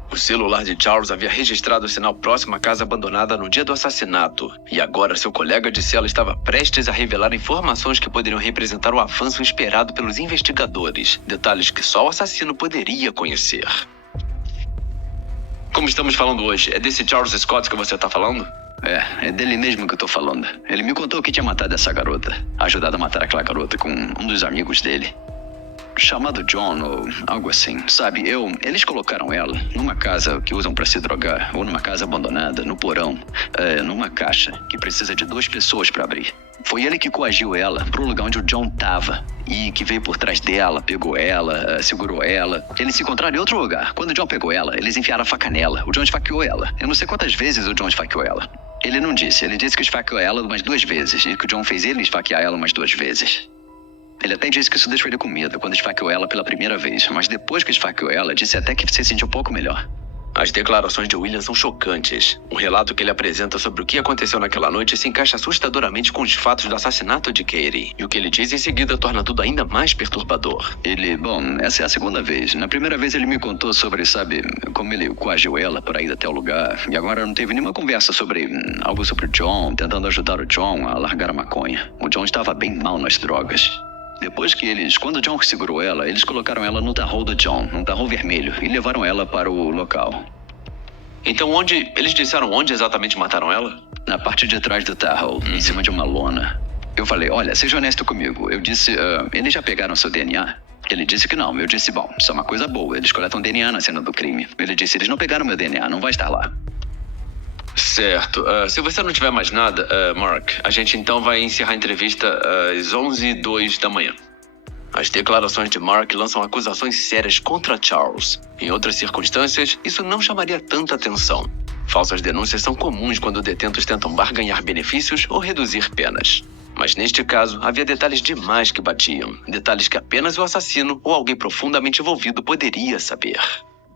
O celular de Charles havia registrado o sinal próximo à casa abandonada no dia do assassinato, e agora seu colega de cela estava prestes a revelar informações que poderiam representar o avanço esperado pelos investigadores, detalhes que só o assassino poderia conhecer. Como estamos falando hoje, é desse Charles Scott que você está falando? É dele mesmo que eu tô falando. Ele me contou que tinha matado essa garota, ajudado a matar aquela garota com um dos amigos dele, chamado John ou algo assim, sabe? Eles colocaram ela numa casa que usam pra se drogar, ou numa casa abandonada, no porão, numa caixa que precisa de 2 pessoas pra abrir. Foi ele que coagiu ela pro lugar onde o John tava e que veio por trás dela, pegou ela, segurou ela. Eles se encontraram em outro lugar. Quando o John pegou ela, eles enfiaram a faca nela. O John esfaqueou ela. Eu não sei quantas vezes o John esfaqueou ela. Ele não disse. Ele disse que esfaqueou ela umas 2 vezes e que o John fez ele esfaquear ela umas 2 vezes. Ele até disse que isso deixou ele com medo quando esfaqueou ela pela primeira vez, mas depois que esfaqueou ela, disse até que se sentiu um pouco melhor. As declarações de William são chocantes. O relato que ele apresenta sobre o que aconteceu naquela noite se encaixa assustadoramente com os fatos do assassinato de Katie. E o que ele diz em seguida torna tudo ainda mais perturbador. Essa é a segunda vez. Na primeira vez ele me contou sobre, sabe, como ele coagiu ela para ir até o lugar. E agora não teve nenhuma conversa sobre algo sobre o John, tentando ajudar o John a largar a maconha. O John estava bem mal nas drogas. Depois que quando o John segurou ela, eles colocaram ela no tarrou do John, num tarrou vermelho, e levaram ela para o local. Então eles disseram onde exatamente mataram ela? Na parte de trás do tarrou, em cima de uma lona. Eu falei, olha, seja honesto comigo. Eu disse, eles já pegaram seu DNA? Ele disse que não. Eu disse, bom, isso é uma coisa boa, eles coletam DNA na cena do crime. Ele disse, eles não pegaram meu DNA, não vai estar lá. Certo. Se você não tiver mais nada, Mark, a gente então vai encerrar a entrevista às 11h02 da manhã. As declarações de Mark lançam acusações sérias contra Charles. Em outras circunstâncias, isso não chamaria tanta atenção. Falsas denúncias são comuns quando detentos tentam barganhar benefícios ou reduzir penas. Mas neste caso, havia detalhes demais que batiam. Detalhes que apenas o assassino ou alguém profundamente envolvido poderia saber.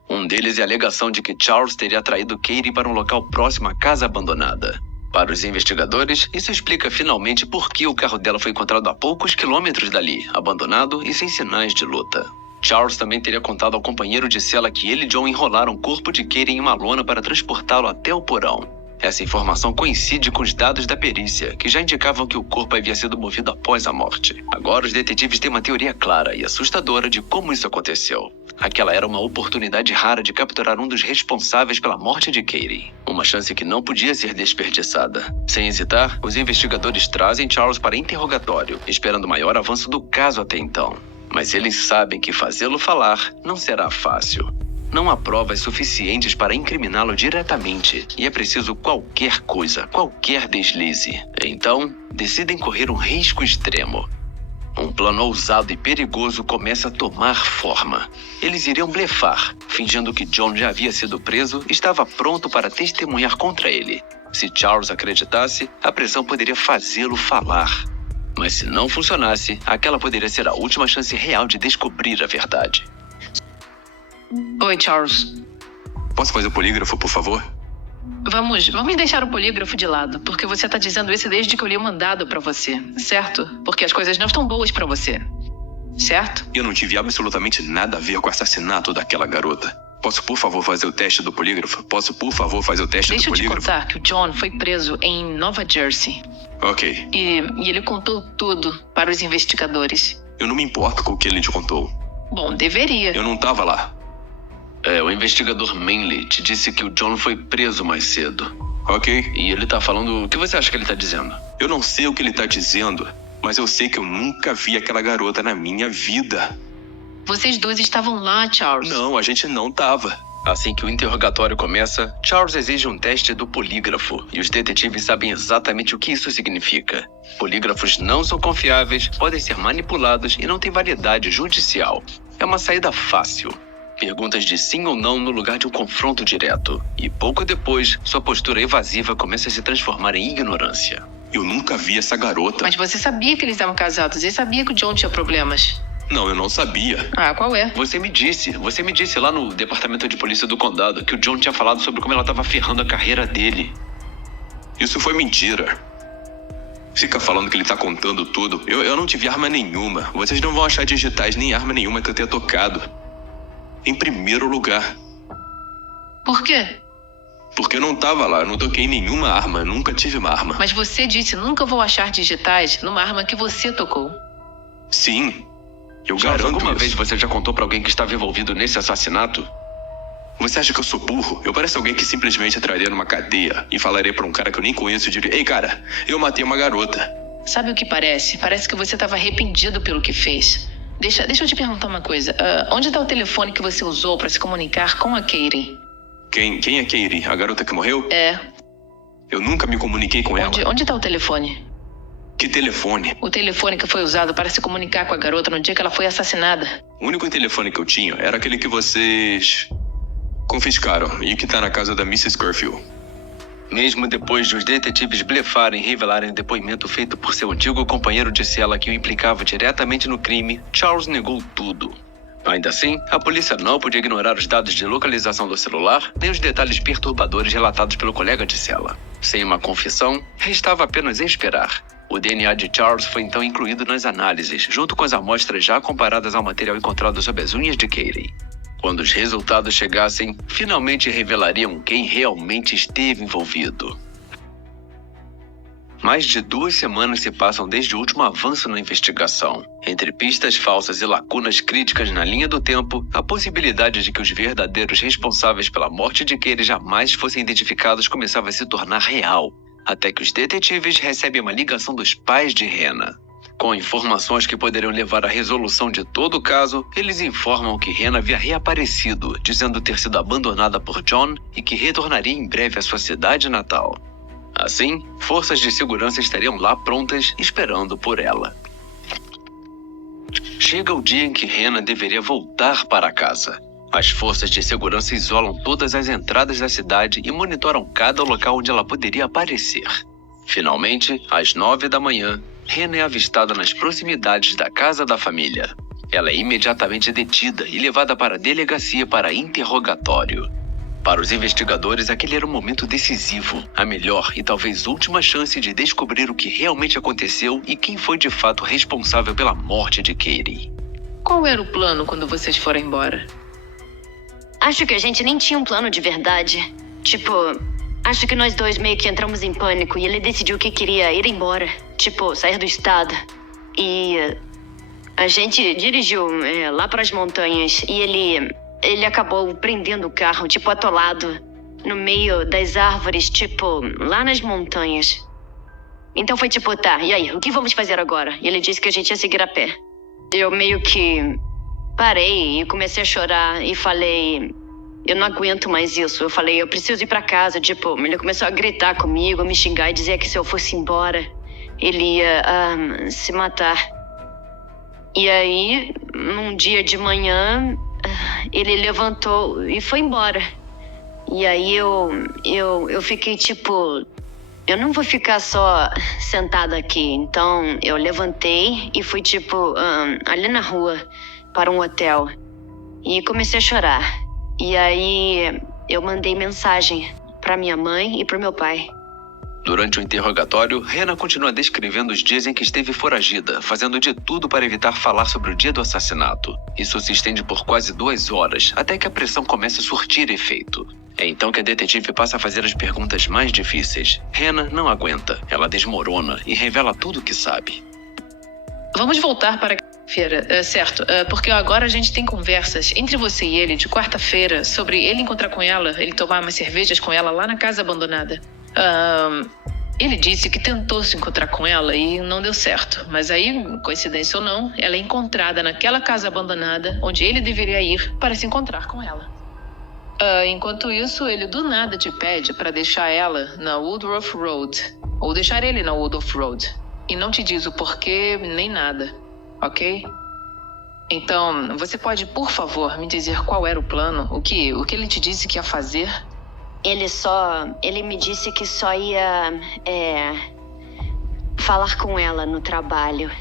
Um deles é a alegação de que Charles teria traído Katie para um local próximo à casa abandonada. Para os investigadores, isso explica finalmente por que o carro dela foi encontrado a poucos quilômetros dali, abandonado e sem sinais de luta. Charles também teria contado ao companheiro de cela que ele e John enrolaram o corpo de Katie em uma lona para transportá-lo até o porão. Essa informação coincide com os dados da perícia, que já indicavam que o corpo havia sido movido após a morte. Agora os detetives têm uma teoria clara e assustadora de como isso aconteceu. Aquela era uma oportunidade rara de capturar um dos responsáveis pela morte de Katie. Uma chance que não podia ser desperdiçada. Sem hesitar, os investigadores trazem Charles para interrogatório, esperando o maior avanço do caso até então. Mas eles sabem que fazê-lo falar não será fácil. Não há provas suficientes para incriminá-lo diretamente, e é preciso qualquer coisa, qualquer deslize. Então, decidem correr um risco extremo. Um plano ousado e perigoso começa a tomar forma. Eles iriam blefar, fingindo que John já havia sido preso e estava pronto para testemunhar contra ele. Se Charles acreditasse, a pressão poderia fazê-lo falar. Mas se não funcionasse, aquela poderia ser a última chance real de descobrir a verdade. Oi, Charles. Posso fazer o polígrafo, por favor? Vamos deixar o polígrafo de lado, porque você tá dizendo isso desde que eu li o mandado pra você, certo? Porque as coisas não estão boas pra você, certo? Eu não tive absolutamente nada a ver com o assassinato daquela garota. Posso, por favor, fazer o teste do polígrafo? Deixa eu te contar que o John foi preso em Nova Jersey. Ok. E ele contou tudo para os investigadores. Eu não me importo com o que ele te contou. Bom, deveria. Eu não tava lá. O investigador Manley te disse que o John foi preso mais cedo. Ok. E ele tá falando... O que você acha que ele tá dizendo? Eu não sei o que ele tá dizendo, mas eu sei que eu nunca vi aquela garota na minha vida. Vocês dois estavam lá, Charles. Não, a gente não tava. Assim que o interrogatório começa, Charles exige um teste do polígrafo, e os detetives sabem exatamente o que isso significa. Polígrafos não são confiáveis, podem ser manipulados e não têm validade judicial. É uma saída fácil. Perguntas de sim ou não no lugar de um confronto direto. E pouco depois, sua postura evasiva começa a se transformar em ignorância. Eu nunca vi essa garota. Mas você sabia que eles estavam casados e sabia que o John tinha problemas. Não, eu não sabia. Ah, qual é? Você me disse lá no departamento de polícia do condado que o John tinha falado sobre como ela estava ferrando a carreira dele. Isso foi mentira. Fica falando que ele tá contando tudo. Eu não tive arma nenhuma. Vocês não vão achar digitais nem arma nenhuma que eu tenha tocado. Em primeiro lugar. Por quê? Porque eu não tava lá, eu não toquei nenhuma arma, nunca tive uma arma. Mas você disse, nunca vou achar digitais numa arma que você tocou. Sim, eu Charles, garanto alguma isso. vez você já contou pra alguém que estava envolvido nesse assassinato? Você acha que eu sou burro? Eu pareço alguém que simplesmente entraria numa cadeia e falaria pra um cara que eu nem conheço e diria: ei, cara, eu matei uma garota. Sabe o que parece? Parece que você estava arrependido pelo que fez. Deixa eu te perguntar uma coisa. Onde está o telefone que você usou para se comunicar com a Katie? Quem é Katie? A garota que morreu? É. Eu nunca me comuniquei com ela. Onde está o telefone? Que telefone? O telefone que foi usado para se comunicar com a garota no dia que ela foi assassinada. O único telefone que eu tinha era aquele que vocês confiscaram e que tá na casa da Mrs. Curfew. Mesmo depois de os detetives blefarem e revelarem o depoimento feito por seu antigo companheiro de cela que o implicava diretamente no crime, Charles negou tudo. Ainda assim, a polícia não podia ignorar os dados de localização do celular, nem os detalhes perturbadores relatados pelo colega de cela. Sem uma confissão, restava apenas esperar. O DNA de Charles foi então incluído nas análises, junto com as amostras já comparadas ao material encontrado sob as unhas de Katie. Quando os resultados chegassem, finalmente revelariam quem realmente esteve envolvido. Mais de 2 semanas se passam desde o último avanço na investigação. Entre pistas falsas e lacunas críticas na linha do tempo, a possibilidade de que os verdadeiros responsáveis pela morte de Katie jamais fossem identificados começava a se tornar real, até que os detetives recebem uma ligação dos pais de Hannah. Com informações que poderiam levar à resolução de todo o caso, eles informam que Hannah havia reaparecido, dizendo ter sido abandonada por John e que retornaria em breve à sua cidade natal. Assim, forças de segurança estariam lá prontas, esperando por ela. Chega o dia em que Hannah deveria voltar para casa. As forças de segurança isolam todas as entradas da cidade e monitoram cada local onde ela poderia aparecer. Finalmente, às 9 da manhã, Hannah é avistada nas proximidades da casa da família. Ela é imediatamente detida e levada para a delegacia para interrogatório. Para os investigadores, aquele era um momento decisivo, a melhor e talvez última chance de descobrir o que realmente aconteceu e quem foi de fato responsável pela morte de Katie. Qual era o plano quando vocês foram embora? Acho que a gente nem tinha um plano de verdade. Tipo, acho que nós dois meio que entramos em pânico e ele decidiu que queria ir embora. Tipo, sair do estado. E a gente dirigiu lá para as montanhas e ele acabou prendendo o carro, tipo, atolado no meio das árvores, tipo, lá nas montanhas. Então foi tipo, tá, e aí, o que vamos fazer agora? E ele disse que a gente ia seguir a pé. Eu meio que parei e comecei a chorar e falei, eu não aguento mais isso. Eu falei, eu preciso ir pra casa, tipo, ele começou a gritar comigo, me xingar e dizer que se eu fosse embora, ele ia se matar. E aí, num dia de manhã, ele levantou e foi embora. E aí eu fiquei tipo, eu não vou ficar só sentada aqui. Então eu levantei e fui tipo ali na rua para um hotel e comecei a chorar. E aí eu mandei mensagem para minha mãe e para o meu pai. Durante o interrogatório, Hannah continua descrevendo os dias em que esteve foragida, fazendo de tudo para evitar falar sobre o dia do assassinato. Isso se estende por quase 2 horas, até que a pressão comece a surtir efeito. É então que a detetive passa a fazer as perguntas mais difíceis. Hannah não aguenta, ela desmorona e revela tudo o que sabe. Vamos voltar para quarta-feira, certo? Porque agora a gente tem conversas entre você e ele de quarta-feira sobre ele encontrar com ela, ele tomar umas cervejas com ela lá na casa abandonada. Ele disse que tentou se encontrar com ela e não deu certo. Mas aí, coincidência ou não, ela é encontrada naquela casa abandonada onde ele deveria ir para se encontrar com ela. Enquanto isso, ele do nada te pede para deixar ela na Woodruff Road. Ou deixar ele na Woodruff Road. E não te diz o porquê nem nada, ok? Então, você pode, por favor, me dizer qual era o plano? O que ele te disse que ia fazer? Ele me disse que só ia falar com ela no trabalho.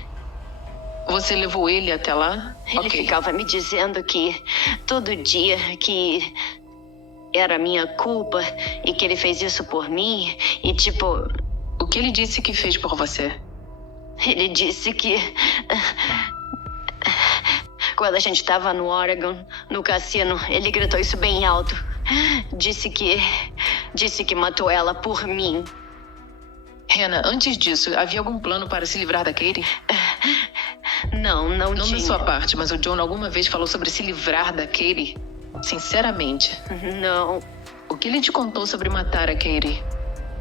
Você levou ele até lá? Ele ficava me dizendo que todo dia que era minha culpa e que ele fez isso por mim e tipo... O que ele disse que fez por você? Ele disse que... Quando a gente tava no Oregon, no cassino, ele gritou isso bem alto. Disse que matou ela por mim. Hannah, antes disso, havia algum plano para se livrar da Katie? Não tinha. Não da sua parte, mas o John alguma vez falou sobre se livrar da Katie? Sinceramente. Não. O que ele te contou sobre matar a Katie?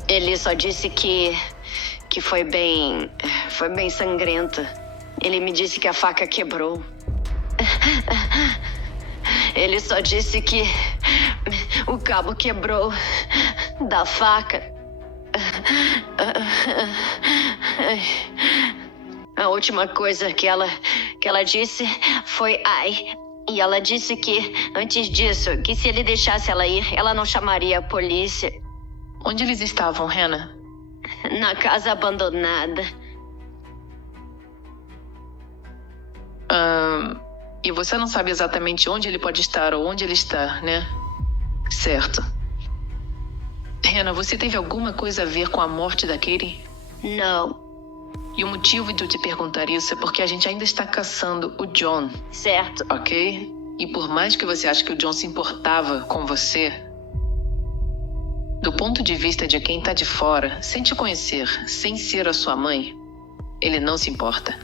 Ele só disse que foi bem sangrento. Ele me disse que a faca quebrou. Ele só disse que o cabo quebrou da faca. A última coisa que ela disse foi ai. E ela disse que, antes disso, que se ele deixasse ela ir, ela não chamaria a polícia. Onde eles estavam, Hannah? Na casa abandonada. E você não sabe exatamente onde ele pode estar ou onde ele está, né? Certo. Hannah, você teve alguma coisa a ver com a morte da Katie? Não. E o motivo de eu te perguntar isso é porque a gente ainda está caçando o John. Certo. Ok? E por mais que você ache que o John se importava com você, do ponto de vista de quem está de fora, sem te conhecer, sem ser a sua mãe, ele não se importa.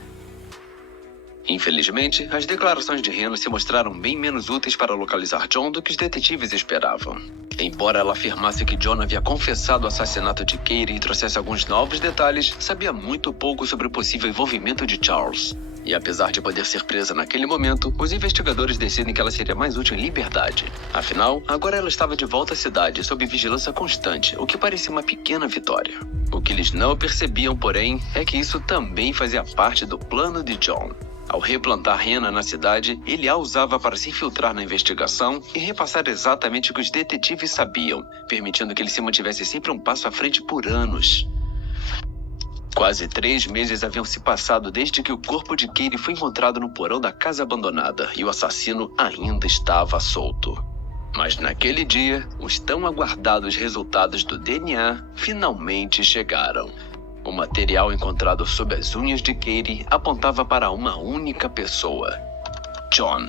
Infelizmente, as declarações de Hannah se mostraram bem menos úteis para localizar John do que os detetives esperavam. Embora ela afirmasse que John havia confessado o assassinato de Katie e trouxesse alguns novos detalhes, sabia muito pouco sobre o possível envolvimento de Charles. E apesar de poder ser presa naquele momento, os investigadores decidem que ela seria mais útil em liberdade. Afinal, agora ela estava de volta à cidade, sob vigilância constante, o que parecia uma pequena vitória. O que eles não percebiam, porém, é que isso também fazia parte do plano de John. Ao replantar Hannah na cidade, ele a usava para se infiltrar na investigação e repassar exatamente o que os detetives sabiam, permitindo que ele se mantivesse sempre um passo à frente por anos. Quase 3 meses haviam se passado desde que o corpo de Katie foi encontrado no porão da casa abandonada e o assassino ainda estava solto. Mas naquele dia, os tão aguardados resultados do DNA finalmente chegaram. O material encontrado sob as unhas de Katie apontava para uma única pessoa: John.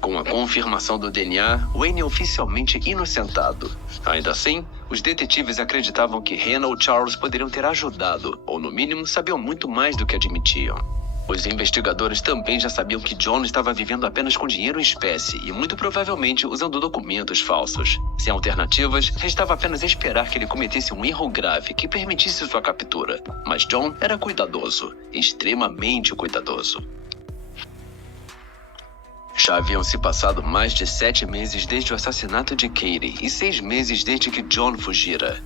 Com a confirmação do DNA, Wayne é oficialmente inocentado. Ainda assim, os detetives acreditavam que Hannah ou Charles poderiam ter ajudado, ou no mínimo sabiam muito mais do que admitiam. Os investigadores também já sabiam que John estava vivendo apenas com dinheiro em espécie e muito provavelmente usando documentos falsos. Sem alternativas, restava apenas esperar que ele cometesse um erro grave que permitisse sua captura. Mas John era cuidadoso, extremamente cuidadoso. Já haviam se passado mais de 7 meses desde o assassinato de Katie e 6 meses desde que John fugira.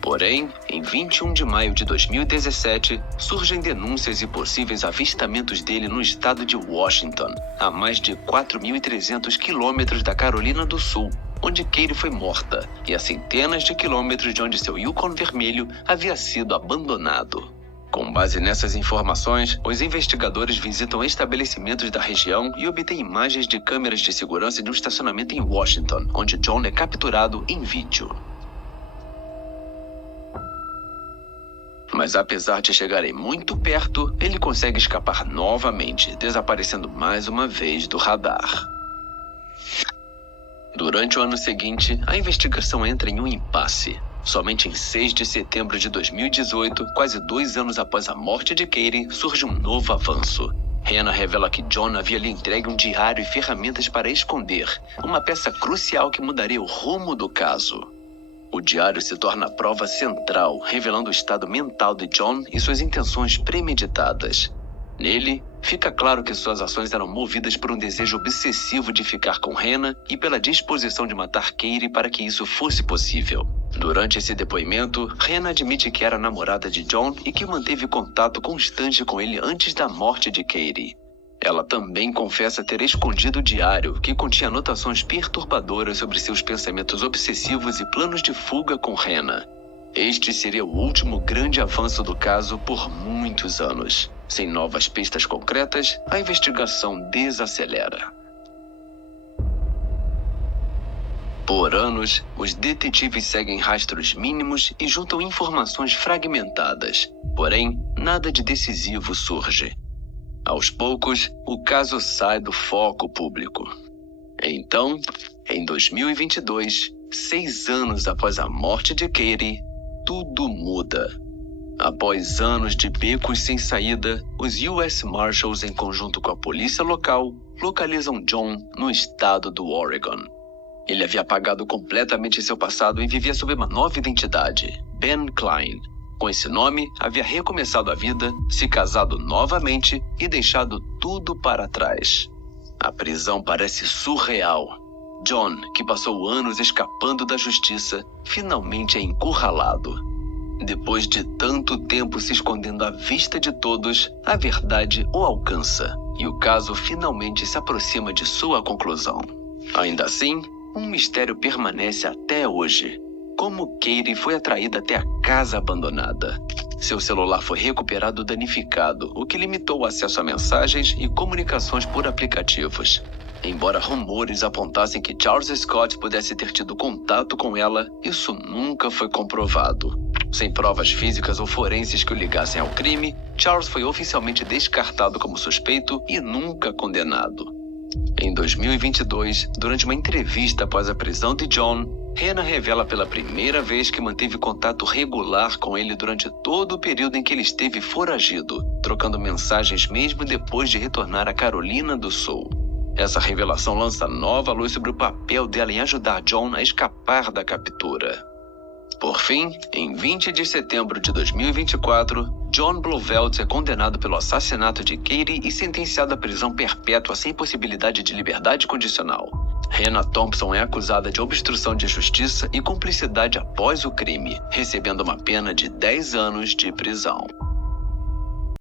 Porém, em 21 de maio de 2017, surgem denúncias e possíveis avistamentos dele no estado de Washington, a mais de 4.300 quilômetros da Carolina do Sul, onde Katie foi morta, e a centenas de quilômetros de onde seu Yukon vermelho havia sido abandonado. Com base nessas informações, os investigadores visitam estabelecimentos da região e obtêm imagens de câmeras de segurança de um estacionamento em Washington, onde John é capturado em vídeo. Mas apesar de chegarem muito perto, ele consegue escapar novamente, desaparecendo mais uma vez do radar. Durante o ano seguinte, a investigação entra em um impasse. Somente em 6 de setembro de 2018, quase 2 anos após a morte de Katie, surge um novo avanço. Hannah revela que John havia lhe entregue um diário e ferramentas para esconder, uma peça crucial que mudaria o rumo do caso. O diário se torna a prova central, revelando o estado mental de John e suas intenções premeditadas. Nele, fica claro que suas ações eram movidas por um desejo obsessivo de ficar com Hannah e pela disposição de matar Katie para que isso fosse possível. Durante esse depoimento, Hannah admite que era namorada de John e que manteve contato constante com ele antes da morte de Katie. Ela também confessa ter escondido o diário, que continha anotações perturbadoras sobre seus pensamentos obsessivos e planos de fuga com Hannah. Este seria o último grande avanço do caso por muitos anos. Sem novas pistas concretas, a investigação desacelera. Por anos, os detetives seguem rastros mínimos e juntam informações fragmentadas. Porém, nada de decisivo surge. Aos poucos, o caso sai do foco público. Então, em 2022, 6 anos após a morte de Katie, tudo muda. Após anos de becos sem saída, os US Marshals, em conjunto com a polícia local, localizam John no estado do Oregon. Ele havia apagado completamente seu passado e vivia sob uma nova identidade, Ben Klein. Com esse nome, havia recomeçado a vida, se casado novamente e deixado tudo para trás. A prisão parece surreal. John, que passou anos escapando da justiça, finalmente é encurralado. Depois de tanto tempo se escondendo à vista de todos, a verdade o alcança e o caso finalmente se aproxima de sua conclusão. Ainda assim, um mistério permanece até hoje. Como Katie foi atraída até a casa abandonada? Seu celular foi recuperado danificado, o que limitou o acesso a mensagens e comunicações por aplicativos. Embora rumores apontassem que Charles Scott pudesse ter tido contato com ela, isso nunca foi comprovado. Sem provas físicas ou forenses que o ligassem ao crime, Charles foi oficialmente descartado como suspeito e nunca condenado. Em 2022, durante uma entrevista após a prisão de John, Hannah revela pela primeira vez que manteve contato regular com ele durante todo o período em que ele esteve foragido, trocando mensagens mesmo depois de retornar a Carolina do Sul. Essa revelação lança nova luz sobre o papel dela em ajudar John a escapar da captura. Por fim, em 20 de setembro de 2024, John Blauvelt é condenado pelo assassinato de Katie e sentenciado à prisão perpétua sem possibilidade de liberdade condicional. Hannah Thompson é acusada de obstrução de justiça e cumplicidade após o crime, recebendo uma pena de 10 anos de prisão.